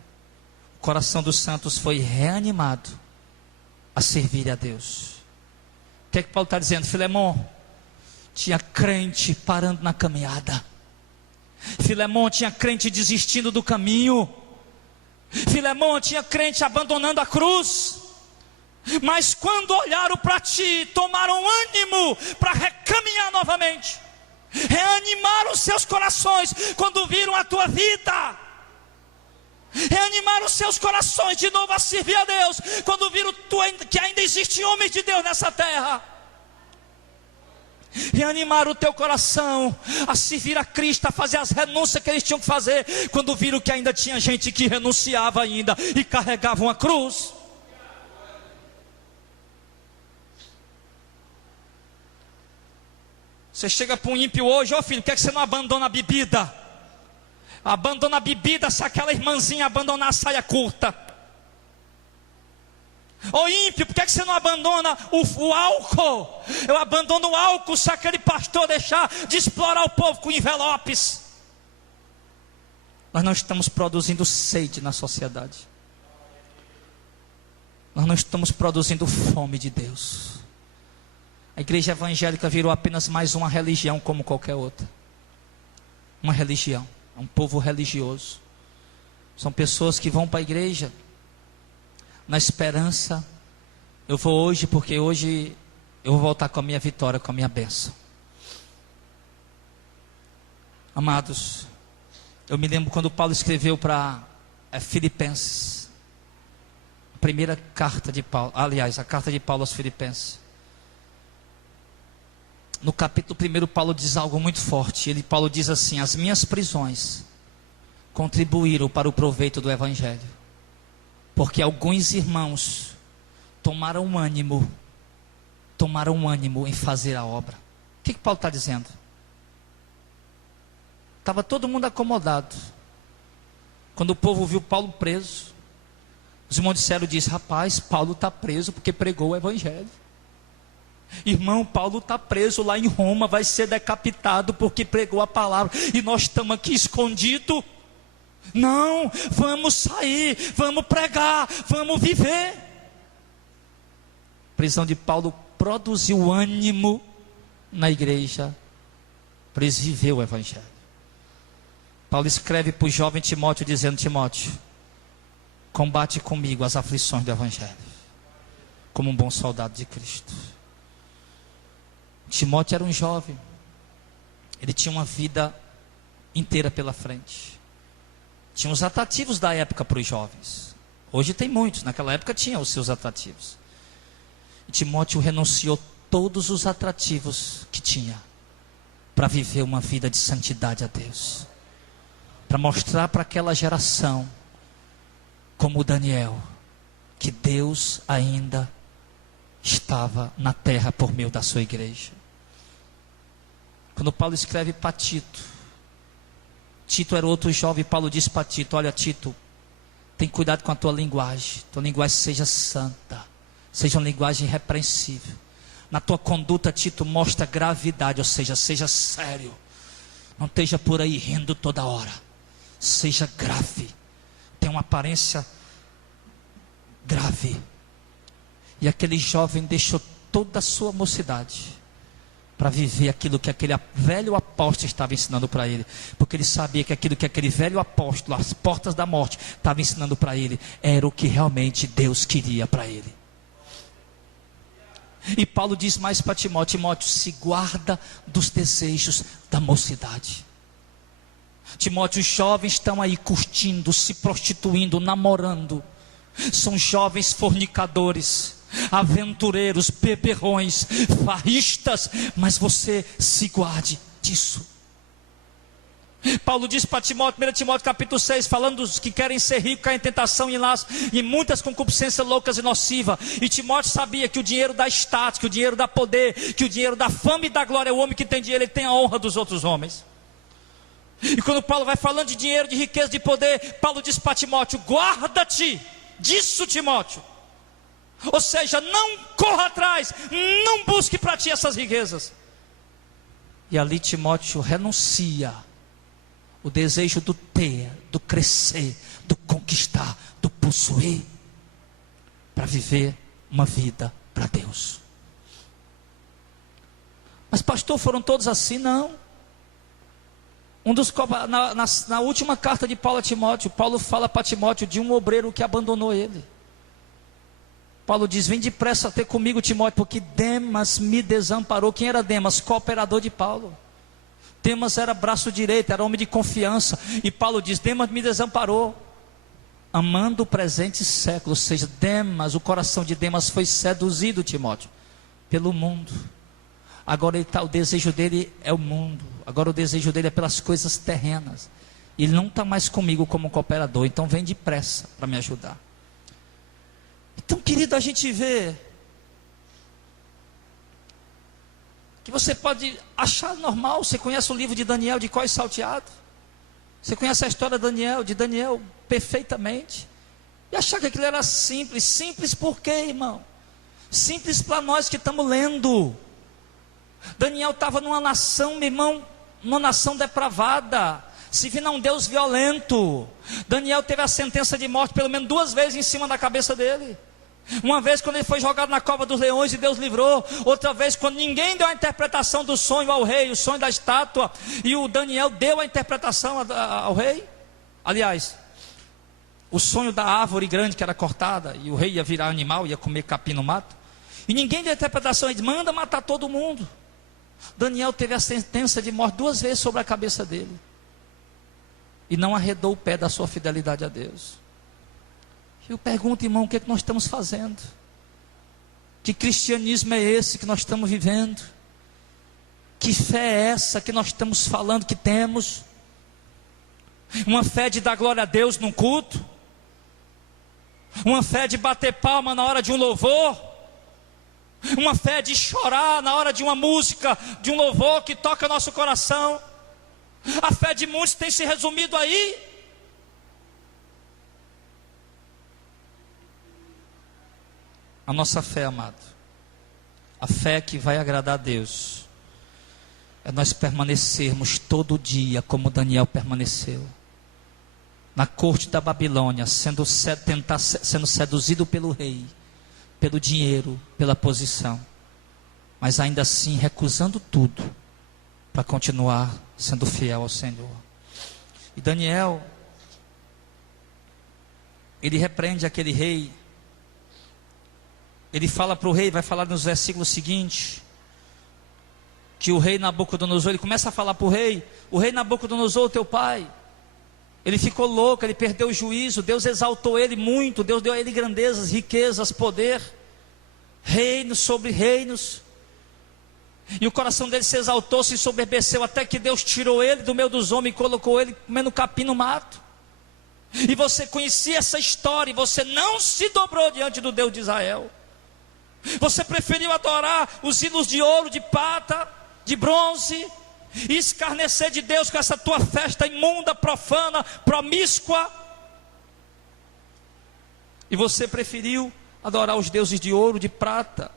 o coração dos santos foi reanimado a servir a Deus. O que é que Paulo está dizendo? Filemon, tinha crente parando na caminhada. Filemon, tinha crente desistindo do caminho. Filemon, tinha crente abandonando a cruz. Mas quando olharam para ti, tomaram ânimo para recaminhar novamente. Reanimaram seus corações quando viram a tua vida. Reanimaram seus corações de novo a servir a Deus quando viram que ainda existem homens de Deus nessa terra. Reanimaram o teu coração a servir a Cristo, a fazer as renúncias que eles tinham que fazer quando viram que ainda tinha gente que renunciava ainda e carregava uma cruz. Você chega para um ímpio hoje: ô filho, por que você não abandona a bebida? Abandona a bebida se aquela irmãzinha abandonar a saia curta. Ô ímpio, por que você não abandona o álcool? Eu abandono o álcool se aquele pastor deixar de explorar o povo com envelopes. Nós não estamos produzindo sede na sociedade. Nós não estamos produzindo fome de Deus. A igreja evangélica virou apenas mais uma religião como qualquer outra. Uma religião, é um povo religioso. São pessoas que vão para a igreja na esperança: eu vou hoje porque hoje eu vou voltar com a minha vitória, com a minha bênção. Amados, eu me lembro quando Paulo escreveu para Filipenses, a primeira carta de Paulo, aliás, a carta de Paulo aos Filipenses. No capítulo 1, Paulo diz algo muito forte. Paulo diz assim: as minhas prisões contribuíram para o proveito do Evangelho, porque alguns irmãos tomaram ânimo em fazer a obra. O que Paulo está dizendo? Estava todo mundo acomodado. Quando o povo viu Paulo preso, os irmãos disseram: rapaz, Paulo está preso porque pregou o Evangelho. Irmão, Paulo está preso lá em Roma, vai ser decapitado porque pregou a palavra, e nós estamos aqui escondidos. Não, vamos sair, vamos pregar, vamos viver. A prisão de Paulo produziu ânimo na igreja para eles viver o Evangelho. Paulo escreve para o jovem Timóteo dizendo: Timóteo, combate comigo as aflições do Evangelho, como um bom soldado de Cristo. Timóteo era um jovem, ele tinha uma vida inteira pela frente. Tinha os atrativos da época para os jovens. Hoje tem muitos, naquela época tinha os seus atrativos. E Timóteo renunciou todos os atrativos que tinha para viver uma vida de santidade a Deus, para mostrar para aquela geração, como Daniel, que Deus ainda estava na terra por meio da sua igreja. Quando Paulo escreve para Tito, Tito era outro jovem, Paulo disse para Tito: olha Tito, tem cuidado com a tua linguagem seja santa, seja uma linguagem irrepreensível. Na tua conduta, Tito, mostra gravidade, ou seja, seja sério, não esteja por aí rindo toda hora, seja grave, tem uma aparência grave. E aquele jovem deixou toda a sua mocidade para viver aquilo que aquele velho apóstolo estava ensinando para ele, porque ele sabia que aquilo que aquele velho apóstolo, as portas da morte, estava ensinando para ele, era o que realmente Deus queria para ele. E Paulo diz mais para Timóteo: Timóteo, se guarda dos desejos da mocidade. Timóteo, os jovens estão aí curtindo, se prostituindo, namorando, são jovens fornicadores, aventureiros, beberrões, farristas, mas você se guarde disso. Paulo diz para Timóteo, 1 Timóteo capítulo 6, falando dos que querem ser ricos, caem em tentação e laço, e muitas concupiscências loucas e nocivas. E Timóteo sabia que o dinheiro dá status, que o dinheiro dá poder, que o dinheiro dá fama e dá glória. O homem que tem dinheiro, ele tem a honra dos outros homens. E quando Paulo vai falando de dinheiro, de riqueza, de poder, Paulo diz para Timóteo: guarda-te disso, Timóteo. Ou seja, não corra atrás, não busque para ti essas riquezas. E ali Timóteo renuncia o desejo do ter, do crescer, do conquistar, do possuir, para viver uma vida para Deus. Mas pastor, foram todos assim? Não. Na última carta de Paulo a Timóteo, Paulo fala para Timóteo de um obreiro que abandonou ele. Paulo diz: vem depressa ter comigo, Timóteo, porque Demas me desamparou. Quem era Demas? Cooperador de Paulo. Demas era braço direito, era homem de confiança. E Paulo diz: Demas me desamparou, amando o presente século. Ou seja, Demas, o coração de Demas foi seduzido, Timóteo, pelo mundo. Agora o desejo dele é o mundo. Agora o desejo dele é pelas coisas terrenas. Ele não está mais comigo como cooperador. Então vem depressa para me ajudar. Então, querido, a gente vê que você pode achar normal. Você conhece o livro de Daniel de cós salteado? Você conhece a história de Daniel perfeitamente, e achar que aquilo era simples. Simples por quê, irmão? Simples para nós que estamos lendo. Daniel estava numa nação, meu irmão, uma nação depravada, servindo a um Deus violento. Daniel teve a sentença de morte pelo menos 2 vezes em cima da cabeça dele. Uma vez quando ele foi jogado na cova dos leões e Deus livrou. Outra vez quando ninguém deu a interpretação do sonho ao rei, o sonho da estátua, e o Daniel deu a interpretação ao rei. Aliás, o sonho da árvore grande que era cortada, e o rei ia virar animal, ia comer capim no mato, e ninguém deu a interpretação. Ele manda matar todo mundo. Daniel teve a sentença de morte 2 vezes sobre a cabeça dele, e não arredou o pé da sua fidelidade a Deus. Eu pergunto, irmão, o que é que nós estamos fazendo? Que cristianismo é esse que nós estamos vivendo? Que fé é essa que nós estamos falando que temos? Uma fé de dar glória a Deus num culto? Uma fé de bater palma na hora de um louvor? Uma fé de chorar na hora de uma música, de um louvor que toca nosso coração? A fé de muitos tem se resumido aí. A nossa fé, amado, a fé que vai agradar a Deus, é nós permanecermos todo dia como Daniel permaneceu, na corte da Babilônia, sendo seduzido pelo rei, pelo dinheiro, pela posição, mas ainda assim recusando tudo, para continuar sendo fiel ao Senhor. E Daniel, ele repreende aquele rei. Ele fala para o rei, vai falar nos versículos seguintes, que o rei Nabucodonosor, ele começa a falar para o rei Nabucodonosor, teu pai, ele ficou louco, ele perdeu o juízo, Deus exaltou ele muito, Deus deu a ele grandezas, riquezas, poder, reinos sobre reinos, e o coração dele se exaltou, se ensoberbeceu, até que Deus tirou ele do meio dos homens e colocou ele comendo capim no mato. E você conhecia essa história, e você não se dobrou diante do Deus de Israel. Você preferiu adorar os ídolos de ouro, de prata, de bronze, e escarnecer de Deus com essa tua festa imunda, profana, promíscua. E você preferiu adorar os deuses de ouro, de prata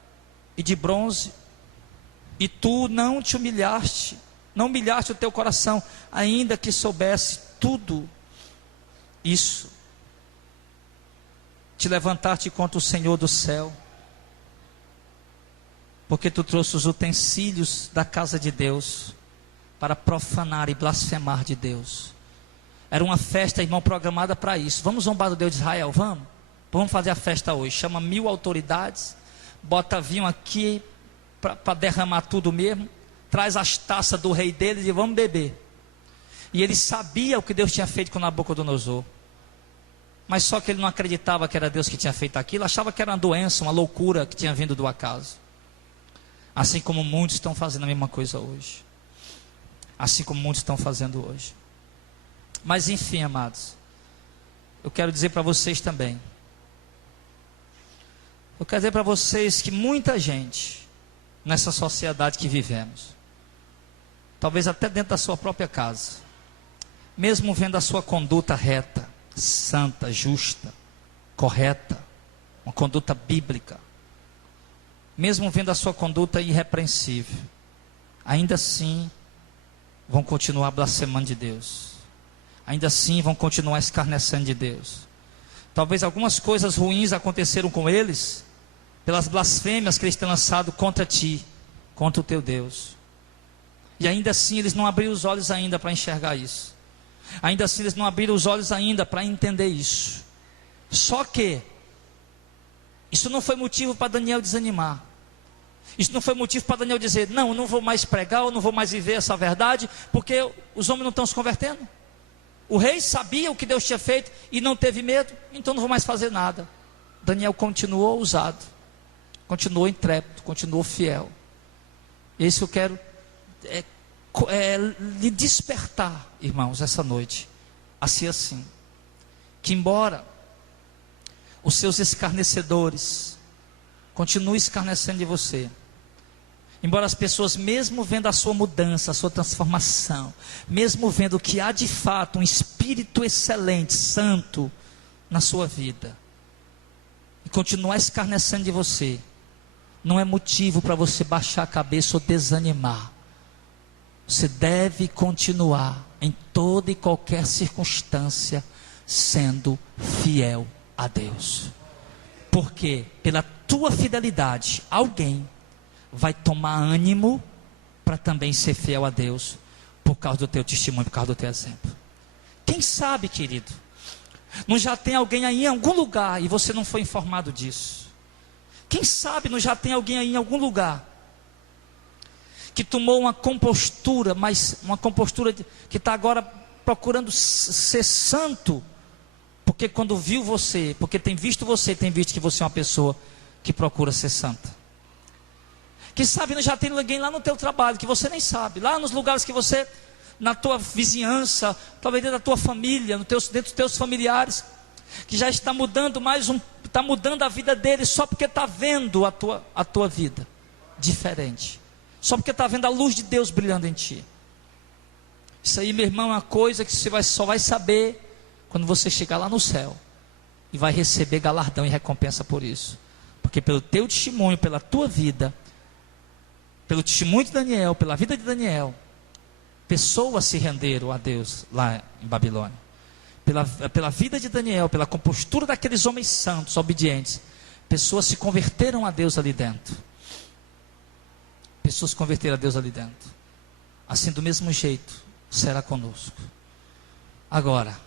e de bronze. E tu não te humilhaste, não humilhaste o teu coração, ainda que soubesse tudo isso. Te levantaste contra o Senhor do céu. porque tu trouxe os utensílios da casa de Deus para profanar e blasfemar de Deus. Era uma festa, irmão, programada para isso. Vamos zombar do Deus de Israel, vamos? Vamos fazer a festa hoje. Chama 1000 autoridades, bota vinho aqui para derramar tudo mesmo, traz as taças do rei deles e vamos beber. E ele sabia o que Deus tinha feito com Nabucodonosor, mas só que ele não acreditava que era Deus que tinha feito aquilo, achava que era uma doença, uma loucura que tinha vindo do acaso. Assim como muitos estão fazendo a mesma coisa hoje. Assim como muitos estão fazendo hoje. Mas enfim, amados, eu quero dizer para vocês também. Eu quero dizer para vocês que muita gente, nessa sociedade que vivemos, talvez até dentro da sua própria casa, mesmo vendo a sua conduta reta, santa, justa, correta, uma conduta bíblica, mesmo vendo a sua conduta irrepreensível, ainda assim vão continuar blasfemando de Deus, ainda assim vão continuar escarnecendo de Deus. Talvez algumas coisas ruins aconteceram com eles, pelas blasfêmias que eles têm lançado contra ti, contra o teu Deus, e ainda assim eles não abriram os olhos ainda para enxergar isso, ainda assim eles não abriram os olhos ainda para entender isso. Só que isso não foi motivo para Daniel desanimar. Isso não foi motivo para Daniel dizer: não, eu não vou mais pregar, eu não vou mais viver essa verdade, porque os homens não estão se convertendo. O rei sabia o que Deus tinha feito e não teve medo, então não vou mais fazer nada. Daniel continuou ousado, continuou intrépido, continuou fiel. E é isso que eu quero lhe despertar, irmãos, essa noite, a ser assim, que embora os seus escarnecedores continuem escarnecendo de você, embora as pessoas, mesmo vendo a sua mudança, a sua transformação, mesmo vendo que há de fato um espírito excelente, santo na sua vida, e continuar escarnecendo de você, não é motivo para você baixar a cabeça ou desanimar. Você deve continuar em toda e qualquer circunstância sendo fiel a Deus, porque pela tua fidelidade alguém vai tomar ânimo para também ser fiel a Deus, por causa do teu testemunho, por causa do teu exemplo. Quem sabe, querido, não já tem alguém aí em algum lugar e você não foi informado disso? Quem sabe não já tem alguém aí em algum lugar que tomou uma compostura, mas uma compostura que está agora procurando ser santo, porque quando viu você, porque tem visto você, tem visto que você é uma pessoa que procura ser santa. Quem sabe não já tem alguém lá no teu trabalho, que você nem sabe, lá nos lugares que você, na tua vizinhança, talvez dentro da tua família, dentro dos teus familiares, que já está mudando está mudando a vida deles, só porque está vendo a tua vida diferente, só porque está vendo a luz de Deus brilhando em ti. Isso aí, meu irmão, é uma coisa que você só vai saber quando você chegar lá no céu, e vai receber galardão e recompensa por isso, porque pelo teu testemunho, pela tua vida, pelo testemunho de Daniel, pela vida de Daniel, pessoas se renderam a Deus lá em Babilônia. Pela vida de Daniel, pela compostura daqueles homens santos, obedientes, pessoas se converteram a Deus ali dentro. Pessoas se converteram a Deus ali dentro. Assim, do mesmo jeito, será conosco. Agora,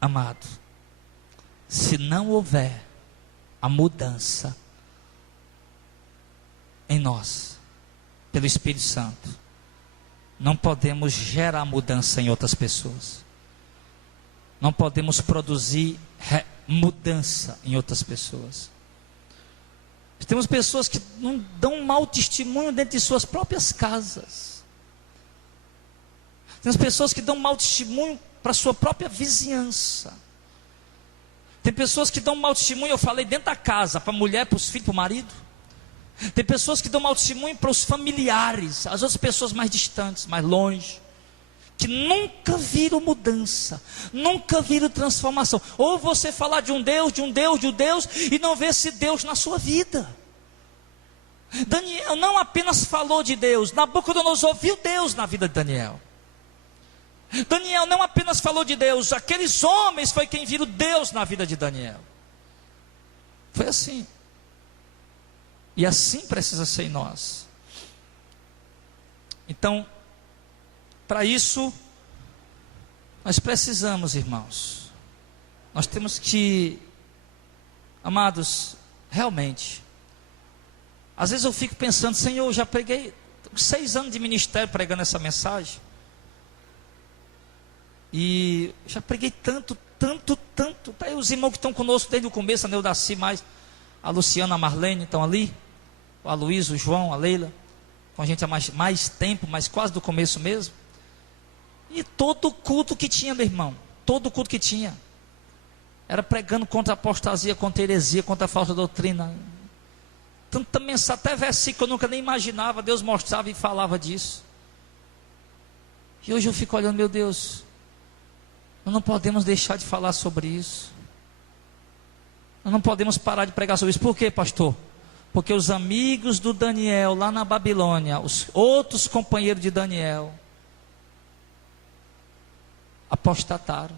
amado, se não houver a mudança em nós, pelo Espírito Santo, não podemos gerar mudança em outras pessoas. Não podemos produzir mudança em outras pessoas. Temos pessoas que não dão um mau testemunho dentro de suas próprias casas. Temos pessoas que dão um mau testemunho para a sua própria vizinhança. Tem pessoas que dão um mau testemunho, eu falei, dentro da casa, para a mulher, para os filhos, para o marido. Tem pessoas que dão mau testemunho para os familiares, as outras pessoas mais distantes, mais longe, que nunca viram mudança, nunca viram transformação. Ou você falar de um Deus, e não ver esse Deus na sua vida. Daniel não apenas falou de Deus, Nabucodonosor viu Deus na vida de Daniel. Daniel não apenas falou de Deus, aqueles homens foi quem viram Deus na vida de Daniel. Foi assim. E assim precisa ser em nós. Então, para isso, nós precisamos, irmãos. Nós temos que, amados, realmente. Às vezes eu fico pensando, Senhor, eu já preguei 6 anos de ministério pregando essa mensagem. E já preguei tanto. Tá aí os irmãos que estão conosco desde o começo, a Neudaci, mais a Luciana, a Marlene estão ali. O Aloysio, o João, a Leila. Com a gente há mais tempo, mas quase do começo mesmo. E todo culto que tinha, meu irmão, todo culto que tinha, era pregando contra a apostasia, contra a heresia, contra a falsa doutrina. Tanta mensagem, até versículo que eu nunca nem imaginava, Deus mostrava e falava disso. E hoje eu fico olhando, meu Deus, nós não podemos deixar de falar sobre isso. Nós não podemos parar de pregar sobre isso. Por quê, pastor? Porque os amigos do Daniel lá na Babilônia, os outros companheiros de Daniel, apostataram.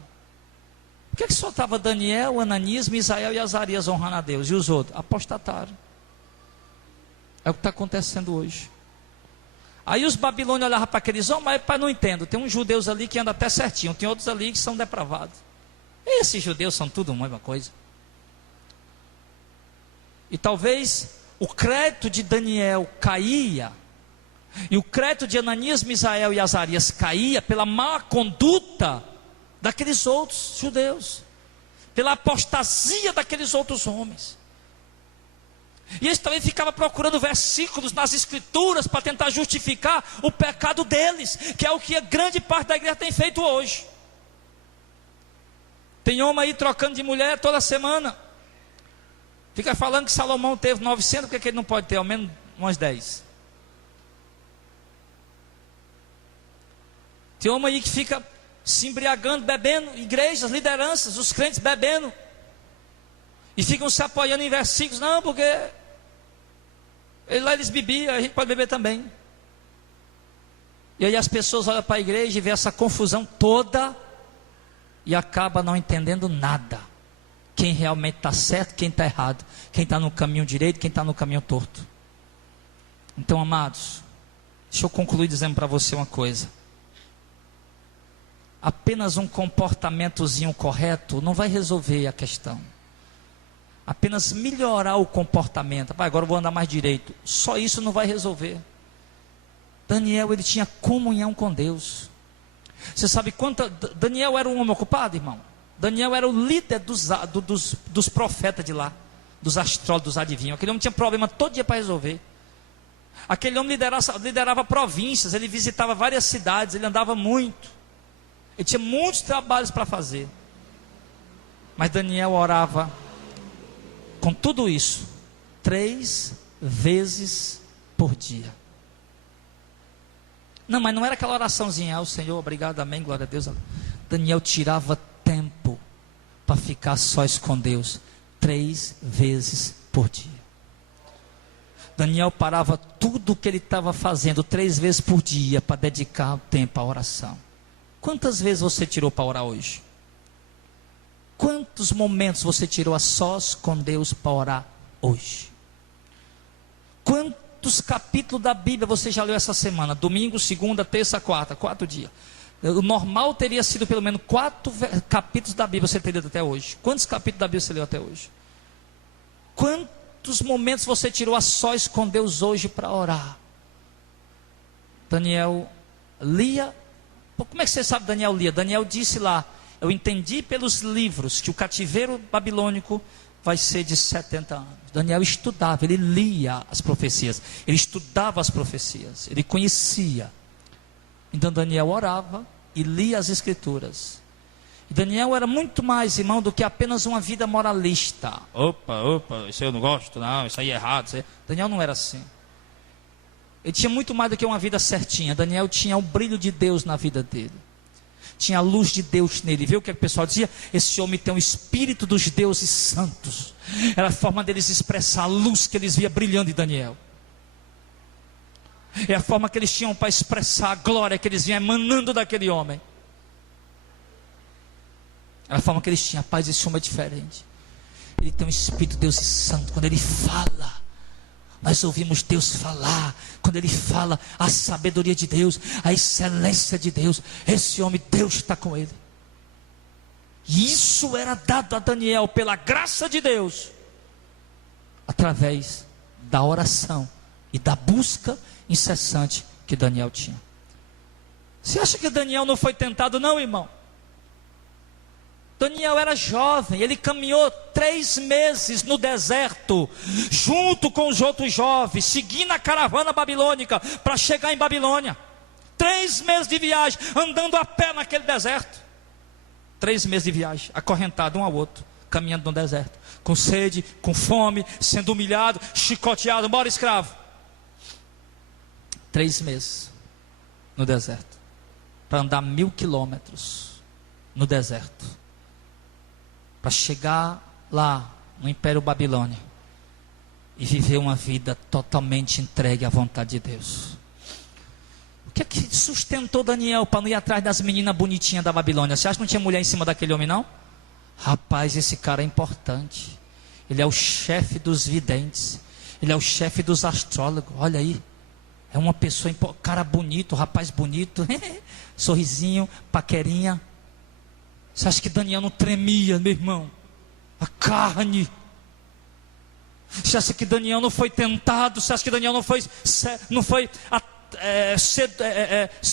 Por que só estava Daniel, Ananias, Misael e Azarias honrando a Deus? E os outros? Apostataram. É o que está acontecendo hoje. Aí os babilônios olhavam para aqueles homens, mas pai, não entendo. Tem uns judeus ali que andam até certinho, tem outros ali que são depravados. E esses judeus são tudo a mesma coisa. E talvez o crédito de Daniel caía, e o crédito de Ananias, Misael e Azarias caía pela má conduta daqueles outros judeus, pela apostasia daqueles outros homens. E eles também ficavam procurando versículos nas escrituras para tentar justificar o pecado deles, que é o que a grande parte da igreja tem feito hoje. Tem homem aí trocando de mulher toda semana. Fica falando que Salomão teve 900, porque ele não pode ter ao menos umas 10. Tem homem aí que fica se embriagando, bebendo, igrejas, lideranças, os crentes bebendo. E ficam se apoiando em versículos, não, porque lá eles bebiam, a gente pode beber também. E aí as pessoas olham para a igreja e vê essa confusão toda e acaba não entendendo nada. Quem realmente está certo, quem está errado, quem está no caminho direito, quem está no caminho torto. Então, amados, deixa eu concluir dizendo para você uma coisa. Apenas um comportamentozinho correto não vai resolver a questão. Apenas melhorar o comportamento. Agora eu vou andar mais direito. Só isso não vai resolver. Daniel, ele tinha comunhão com Deus. Você sabe quanto... Daniel era um homem ocupado, irmão? Daniel era o líder dos profetas de lá, dos astrólogos, dos adivinhos. Aquele homem tinha problema todo dia para resolver. Aquele homem liderava províncias, ele visitava várias cidades, ele andava muito. Ele tinha muitos trabalhos para fazer. Mas Daniel orava com tudo isso 3 vezes por dia. Não, mas não era aquela oraçãozinha, o Senhor, obrigado, amém, glória a Deus. Daniel tirava tempo para ficar sós com Deus 3 vezes por dia. Daniel parava tudo o que ele estava fazendo 3 vezes por dia para dedicar o tempo à oração. Quantas vezes você tirou para orar hoje? Quantos momentos você tirou a sós com Deus para orar hoje? Quantos capítulos da Bíblia você já leu essa semana? Domingo, segunda, terça, quarta, 4 dias. O normal teria sido pelo menos 4 capítulos da Bíblia você teria lido até hoje. Quantos capítulos da Bíblia você leu até hoje? Quantos momentos você tirou a sós com Deus hoje para orar? Daniel lia. Como é que você sabe Daniel lia? Daniel disse lá, eu entendi pelos livros que o cativeiro babilônico vai ser de 70 anos. Daniel estudava, ele lia as profecias, ele estudava as profecias, ele conhecia. Então Daniel orava e lia as escrituras. E Daniel era muito mais, irmão, do que apenas uma vida moralista. Opa, isso eu não gosto, não, isso aí é errado. Isso aí... Daniel não era assim. Ele tinha muito mais do que uma vida certinha. Daniel tinha o brilho de Deus na vida dele. Tinha a luz de Deus nele. Viu o que o pessoal dizia? Esse homem tem o espírito dos deuses santos. Era a forma deles expressar a luz que eles via brilhando em Daniel. É a forma que eles tinham para expressar a glória que eles vinham emanando daquele homem. Era a forma que eles tinham. Paz, esse homem é diferente. Ele tem um espírito de Deus e santo. Quando ele fala, Nós ouvimos Deus falar. Quando Ele fala, a sabedoria de Deus, a excelência de Deus, esse homem, Deus está com ele. E isso era dado a Daniel pela graça de Deus, através da oração e da busca incessante que Daniel tinha. Você acha que Daniel não foi tentado? Não, irmão. Daniel era jovem, ele caminhou 3 meses no deserto, junto com os outros jovens, seguindo a caravana babilônica, para chegar em Babilônia. 3 meses de viagem, andando a pé naquele deserto. 3 meses de viagem, acorrentado um ao outro, caminhando no deserto, com sede, com fome, sendo humilhado, chicoteado, bora escravo. 3 meses no deserto, para andar 1000 quilômetros no deserto, para chegar lá no Império Babilônia e viver uma vida totalmente entregue à vontade de Deus. O que é que sustentou Daniel para não ir atrás das meninas bonitinhas da Babilônia? Você acha que não tinha mulher em cima daquele homem, não? Rapaz, esse cara é importante. Ele é o chefe dos videntes, ele é o chefe dos astrólogos. Olha aí, é uma pessoa, cara bonito, rapaz bonito, sorrisinho, paquerinha. Você acha que Daniel não tremia, meu irmão? A carne. Você acha que Daniel não foi tentado? Você acha que Daniel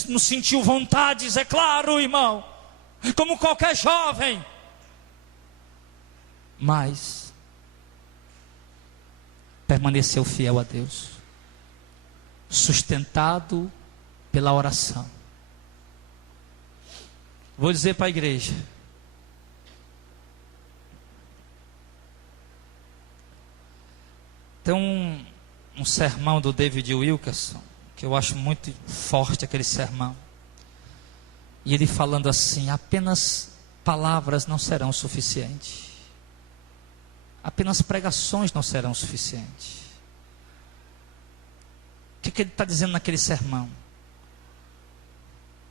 não sentiu vontades? É claro, irmão, como qualquer jovem. Mas permaneceu fiel a Deus, sustentado pela oração. Vou dizer para a igreja: tem um sermão do David Wilkerson, que eu acho muito forte aquele sermão. E ele falando assim: apenas palavras não serão suficientes. Apenas pregações não serão suficientes. O que ele está dizendo naquele sermão?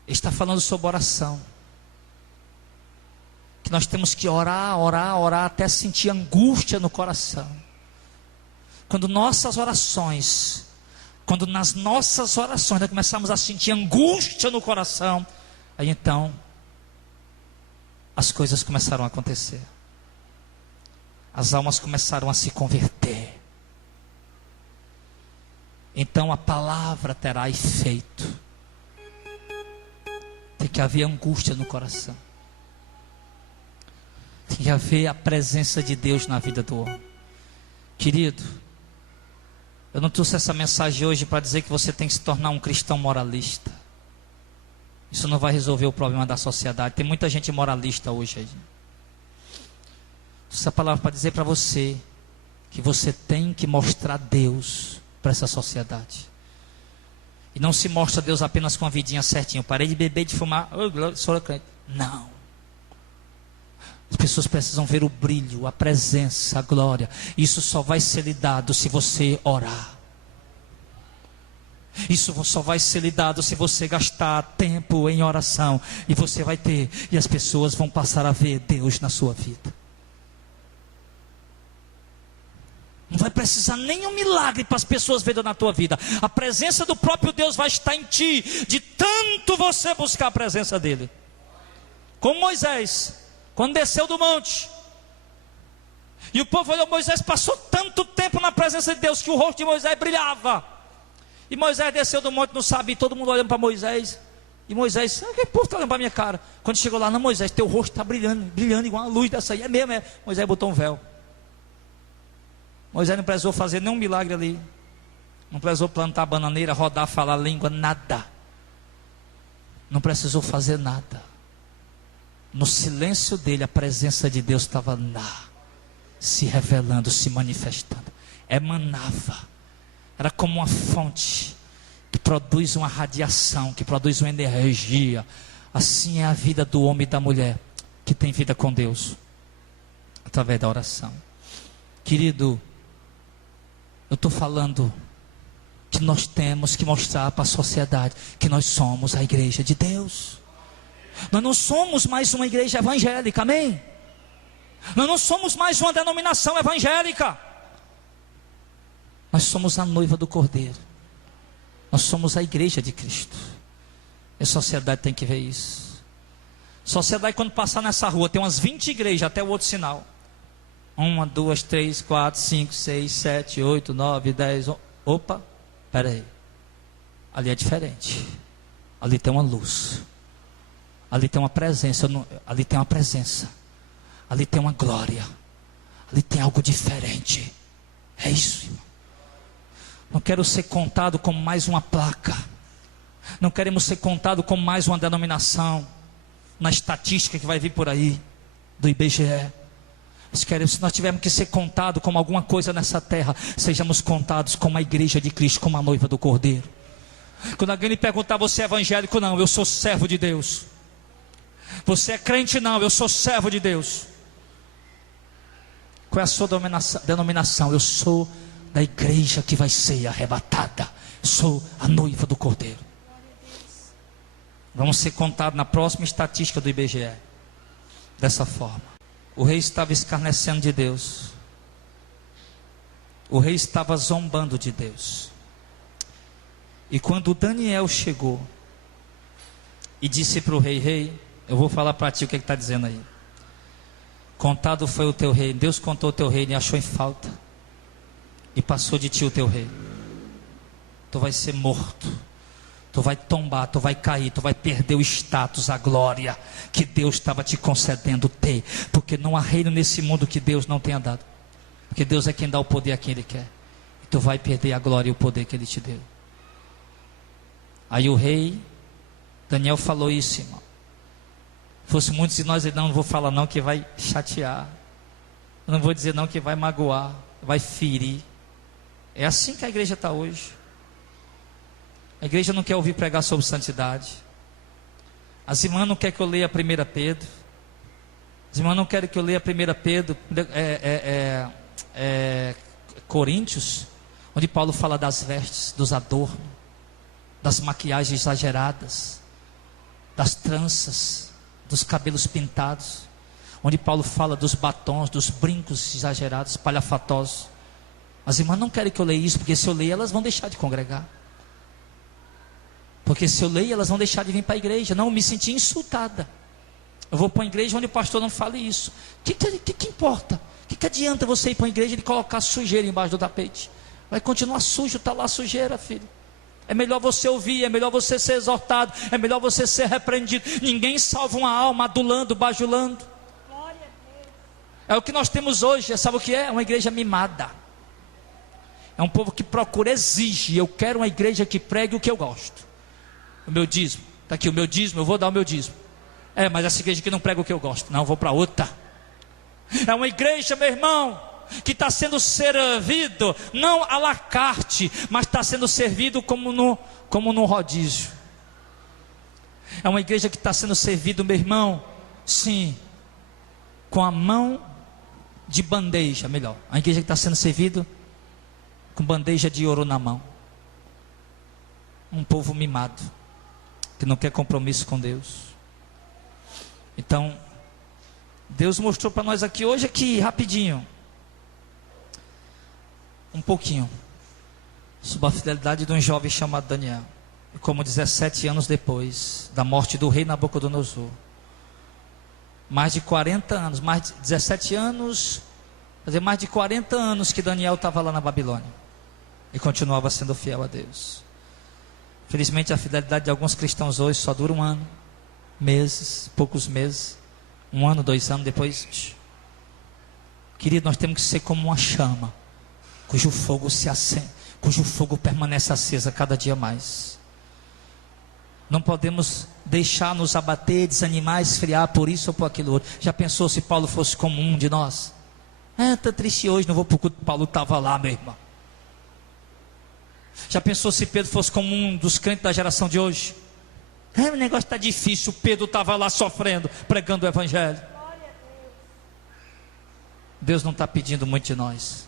Ele está falando sobre oração. Que nós temos que orar, orar, orar, até sentir angústia no coração. Quando nas nossas orações nós começamos a sentir angústia no coração, aí então as coisas começaram a acontecer. As almas começaram a se converter. Então a palavra terá efeito. Tem que haver angústia no coração. Tem que haver a presença de Deus na vida do homem. Querido, eu não trouxe essa mensagem hoje para dizer que você tem que se tornar um cristão moralista. Isso não vai resolver o problema da sociedade. Tem muita gente moralista hoje aí. Essa palavra para dizer para você que você tem que mostrar Deus para essa sociedade. E não se mostra Deus apenas com a vidinha certinha. Eu parei de beber e de fumar. Sou crente. Não. As pessoas precisam ver o brilho, a presença, a glória. Isso só vai ser lhe dado se você orar. Isso só vai ser lhe dado se você gastar tempo em oração. E você vai ter. E as pessoas vão passar a ver Deus na sua vida. Não vai precisar nenhum milagre para as pessoas verem na tua vida. A presença do próprio Deus vai estar em ti, de tanto você buscar a presença dele. Como Moisés, quando desceu do monte, e o povo olhou, Moisés passou tanto tempo na presença de Deus, que o rosto de Moisés brilhava. E Moisés desceu do monte, não sabia, todo mundo olhando para Moisés. E Moisés, que povo está olhando para a minha cara? Quando chegou lá, não, Moisés, teu rosto está brilhando, brilhando igual a luz dessa aí. É mesmo, é. Moisés botou um véu. Moisés não precisou fazer nenhum milagre ali. Não precisou plantar bananeira, rodar, falar língua, nada. Não precisou fazer nada. No silêncio dele, a presença de Deus estava lá, se revelando, se manifestando. Emanava. Era como uma fonte que produz uma radiação, que produz uma energia. Assim é a vida do homem e da mulher que tem vida com Deus, através da oração. Querido, eu estou falando que nós temos que mostrar para a sociedade que nós somos a igreja de Deus. Nós não somos mais uma igreja evangélica, amém? Nós não somos mais uma denominação evangélica. Nós somos a noiva do Cordeiro. Nós somos a igreja de Cristo. E a sociedade tem que ver isso. Sociedade, quando passar nessa rua, tem umas 20 igrejas até o outro sinal. 1, 2, 3, 4, 5, 6, 7, 8, 9, 10. Opa, espera aí. Ali é diferente. Ali tem uma luz. Ali tem uma presença. Ali tem uma presença. Ali tem uma glória. Ali tem algo diferente. É isso, irmão. Não quero ser contado como mais uma placa. Não queremos ser contado como mais uma denominação na estatística que vai vir por aí do IBGE. Se nós tivermos que ser contados como alguma coisa nessa terra, sejamos contados como a igreja de Cristo, como a noiva do Cordeiro. Quando alguém lhe perguntar, você é evangélico? Não, eu sou servo de Deus. Você é crente? Não, eu sou servo de Deus. Qual é a sua denominação? Eu sou da igreja que vai ser arrebatada. Eu sou a noiva do Cordeiro. Vamos ser contados na próxima estatística do IBGE dessa forma. O rei estava escarnecendo de Deus. O rei estava zombando de Deus. E quando Daniel chegou e disse para o rei: rei, eu vou falar para ti o que ele está dizendo aí. Contado foi o teu reino. Deus contou o teu reino e achou em falta. E passou de ti o teu reino. Tu vai ser morto. Tu vai tombar, tu vai cair, tu vai perder o status, a glória que Deus estava te concedendo ter. Porque não há reino nesse mundo que Deus não tenha dado. Porque Deus é quem dá o poder a quem Ele quer. E tu vai perder a glória e o poder que Ele te deu. Aí o rei, Daniel falou isso, irmão. Fosse muitos de nós, não vou falar não que vai chatear. Não vou dizer não que vai magoar, vai ferir. É assim que a igreja está hoje. A igreja não quer ouvir pregar sobre santidade. As irmãs não querem que eu leia 1 Pedro. As irmãs não querem que eu leia 1 Pedro, Coríntios, onde Paulo fala das vestes, dos adornos, das maquiagens exageradas, das tranças, dos cabelos pintados, onde Paulo fala dos batons, dos brincos exagerados, palhafatosos. As irmãs não querem que eu leia isso, porque se eu ler, elas vão deixar de congregar. Porque se eu leio, elas vão deixar de vir para a igreja. Não, eu me senti insultada. Eu vou para uma igreja onde o pastor não fale isso. O que importa? O que adianta você ir para uma igreja e colocar sujeira embaixo do tapete? Vai continuar sujo, está lá sujeira, filho. É melhor você ouvir, é melhor você ser exortado, é melhor você ser repreendido. Ninguém salva uma alma adulando, bajulando. É o que nós temos hoje. Sabe o que é? Uma igreja mimada. É um povo que procura, exige. Eu quero uma igreja que pregue o que eu gosto. O meu dízimo, está aqui o meu dízimo, eu vou dar o meu dízimo. Mas essa igreja que não prega o que eu gosto. Não, eu vou para outra. É uma igreja, meu irmão, que está sendo servido, não à la carte, mas está sendo servido como no rodízio. É uma igreja que está sendo servido, meu irmão, sim, com a mão de bandeja, melhor. A igreja que está sendo servido com bandeja de ouro na mão. Um povo mimado, que não quer compromisso com Deus. Então, Deus mostrou para nós aqui hoje, rapidinho, um pouquinho, sobre a fidelidade de um jovem chamado Daniel. E como 17 anos depois da morte do rei Nabucodonosor, mais de 40 anos, mais de 17 anos, mais de 40 anos que Daniel estava lá na Babilônia, e continuava sendo fiel a Deus. Felizmente a fidelidade de alguns cristãos hoje só dura um ano, meses, poucos meses, 1 ano, 2 anos, depois. Querido, nós temos que ser como uma chama, cujo fogo cujo fogo permanece acesa cada dia mais. Não podemos deixar nos abater, desanimar, esfriar por isso ou por aquilo outro. Já pensou se Paulo fosse como um de nós? Está triste hoje, não vou para o culto. Paulo estava lá, meu irmão. Já pensou se Pedro fosse como um dos crentes da geração de hoje? O negócio está difícil. Pedro estava lá sofrendo, pregando o evangelho. Deus não está pedindo muito de nós.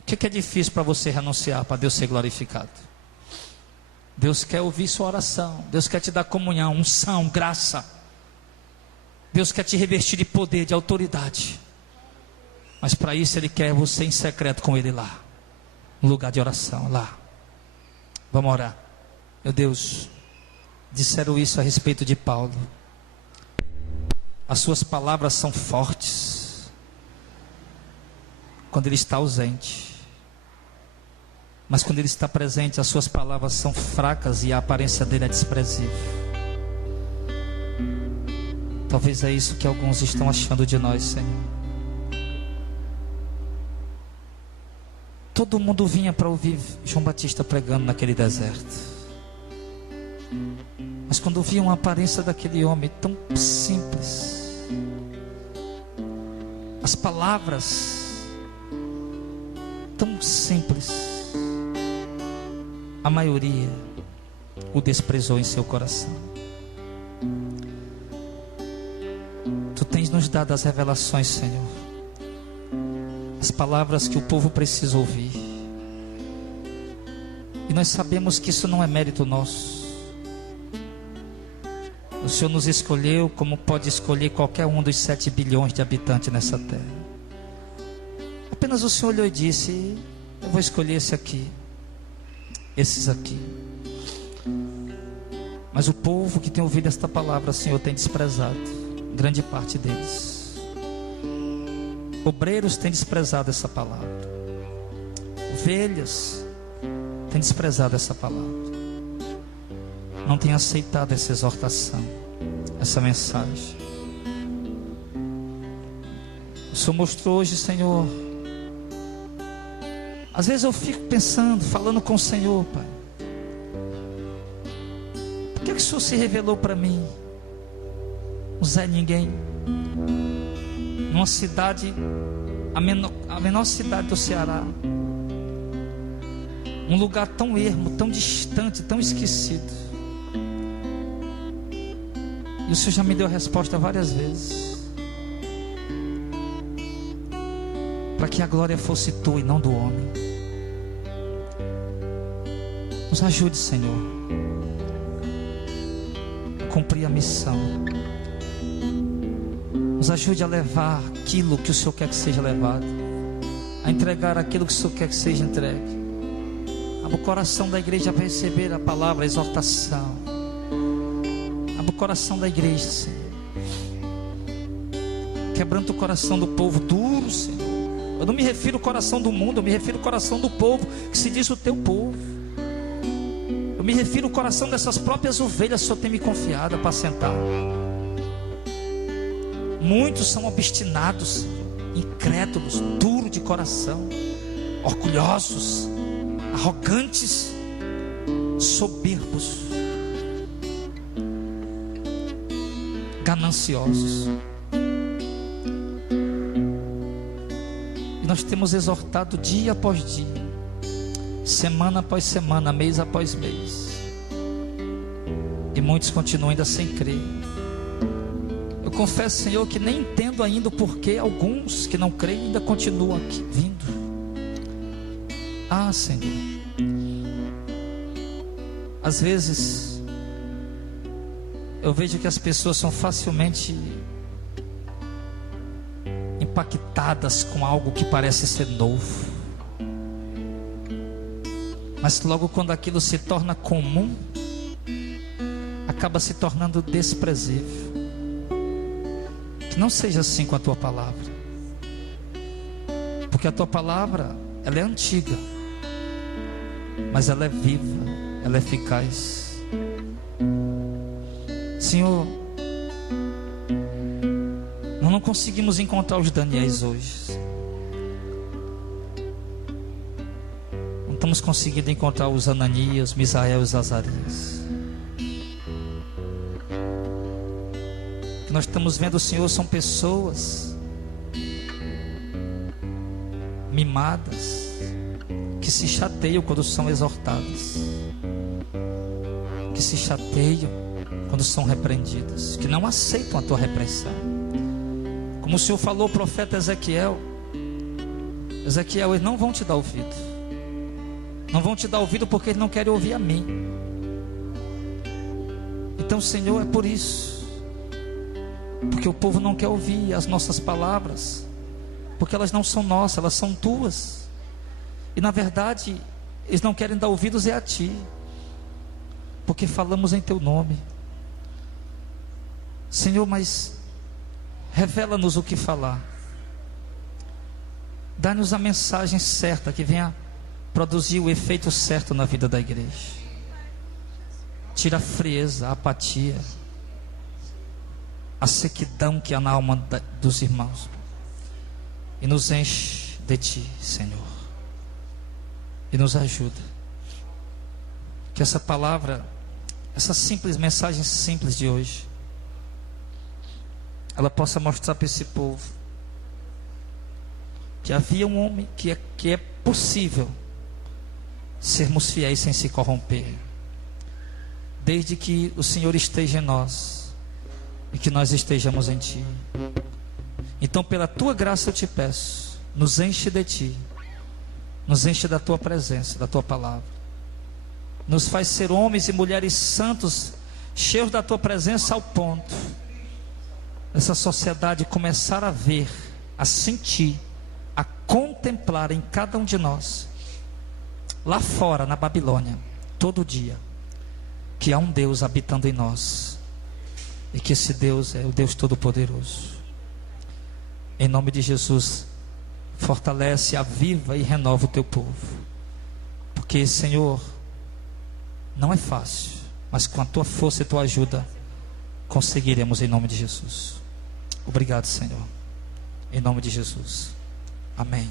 O que é difícil para você renunciar, para Deus ser glorificado? Deus quer ouvir sua oração. Deus quer te dar comunhão, unção, graça. Deus quer te revestir de poder, de autoridade. Mas para isso Ele quer você em secreto com Ele lá. Um lugar de oração lá. Vamos orar. Meu Deus, disseram isso a respeito de Paulo. As suas palavras são fortes quando ele está ausente, mas quando ele está presente, as suas palavras são fracas e a aparência dele é desprezível. Talvez é isso que alguns estão achando de nós, Senhor. Todo mundo vinha para ouvir João Batista pregando naquele deserto, mas quando viam a aparência daquele homem tão simples, as palavras tão simples, a maioria o desprezou em seu coração. Tu tens nos dado as revelações, Senhor, as palavras que o povo precisa ouvir, e nós sabemos que isso não é mérito nosso. O Senhor nos escolheu como pode escolher qualquer um dos 7 bilhões de habitantes nessa terra. Apenas o Senhor olhou e disse: eu vou escolher esse aqui, esses aqui. Mas o povo que tem ouvido esta palavra, Senhor, tem desprezado grande parte deles. Obreiros têm desprezado essa palavra, ovelhas têm desprezado essa palavra, não têm aceitado essa exortação, essa mensagem. O Senhor mostrou hoje, Senhor. Às vezes eu fico pensando, falando com o Senhor, Pai, por que o Senhor se revelou para mim, um Zé Ninguém, numa cidade, a menor cidade do Ceará, um lugar tão ermo, tão distante, tão esquecido. E o Senhor já me deu a resposta várias vezes, para que a glória fosse tua e não do homem. Nos ajude, Senhor, a cumprir a missão. Nos ajude a levar aquilo que o Senhor quer que seja levado, a entregar aquilo que o Senhor quer que seja entregue. Abra o coração da igreja para receber a palavra, a exortação. Abra o coração da igreja, Senhor. Quebranta o coração do povo duro, Senhor. Eu não me refiro ao coração do mundo, eu me refiro ao coração do povo que se diz o teu povo. Eu me refiro ao coração dessas próprias ovelhas que o Senhor tem me confiado a apacentar. Muitos são obstinados, Senhor, incrédulos, duros de coração, orgulhosos, arrogantes, soberbos, gananciosos. E nós temos exortado dia após dia, semana após semana, mês após mês, e muitos continuam ainda sem crer. Eu confesso, Senhor, que nem entendo ainda o porquê alguns que não creem ainda continuam aqui vindo. Ah, Senhor, às vezes eu vejo que as pessoas são facilmente impactadas com algo que parece ser novo, mas logo quando aquilo se torna comum, acaba se tornando desprezível. Que não seja assim com a tua palavra, porque a tua palavra, ela é antiga, mas ela é viva, ela é eficaz. Senhor, nós não conseguimos encontrar os Daniéis hoje, não estamos conseguindo encontrar os Ananias, Misael e os Azarias. O que nós estamos vendo, Senhor, são pessoas mimadas, que se chateiam quando são exortadas, que se chateiam quando são repreendidas, que não aceitam a tua repreensão. Como o Senhor falou ao profeta Ezequiel, eles não vão te dar ouvido, não vão te dar ouvido porque eles não querem ouvir a mim. Então, Senhor, é por isso, porque o povo não quer ouvir as nossas palavras, porque elas não são nossas, elas são tuas. E na verdade, eles não querem dar ouvidos a Ti, porque falamos em Teu nome. Senhor, mas revela-nos o que falar. Dá-nos a mensagem certa, que venha produzir o efeito certo na vida da igreja. Tira a frieza, a apatia, a sequidão que há na alma dos irmãos, e nos enche de Ti, Senhor, e nos ajuda. Que essa palavra, essa simples mensagem simples de hoje, ela possa mostrar para esse povo que havia um homem, que é possível sermos fiéis sem se corromper, desde que o Senhor esteja em nós e que nós estejamos em Ti. Então, pela Tua graça eu te peço, nos enche de Ti, nos enche da Tua presença, da Tua palavra, nos faz ser homens e mulheres santos, cheios da Tua presença, ao ponto essa sociedade começar a ver, a sentir, a contemplar em cada um de nós, lá fora na Babilônia, todo dia, que há um Deus habitando em nós, e que esse Deus é o Deus Todo-Poderoso. Em nome de Jesus, fortalece, aviva e renova o Teu povo, porque, Senhor, não é fácil, mas com a Tua força e Tua ajuda conseguiremos, em nome de Jesus. Obrigado, Senhor, em nome de Jesus, amém.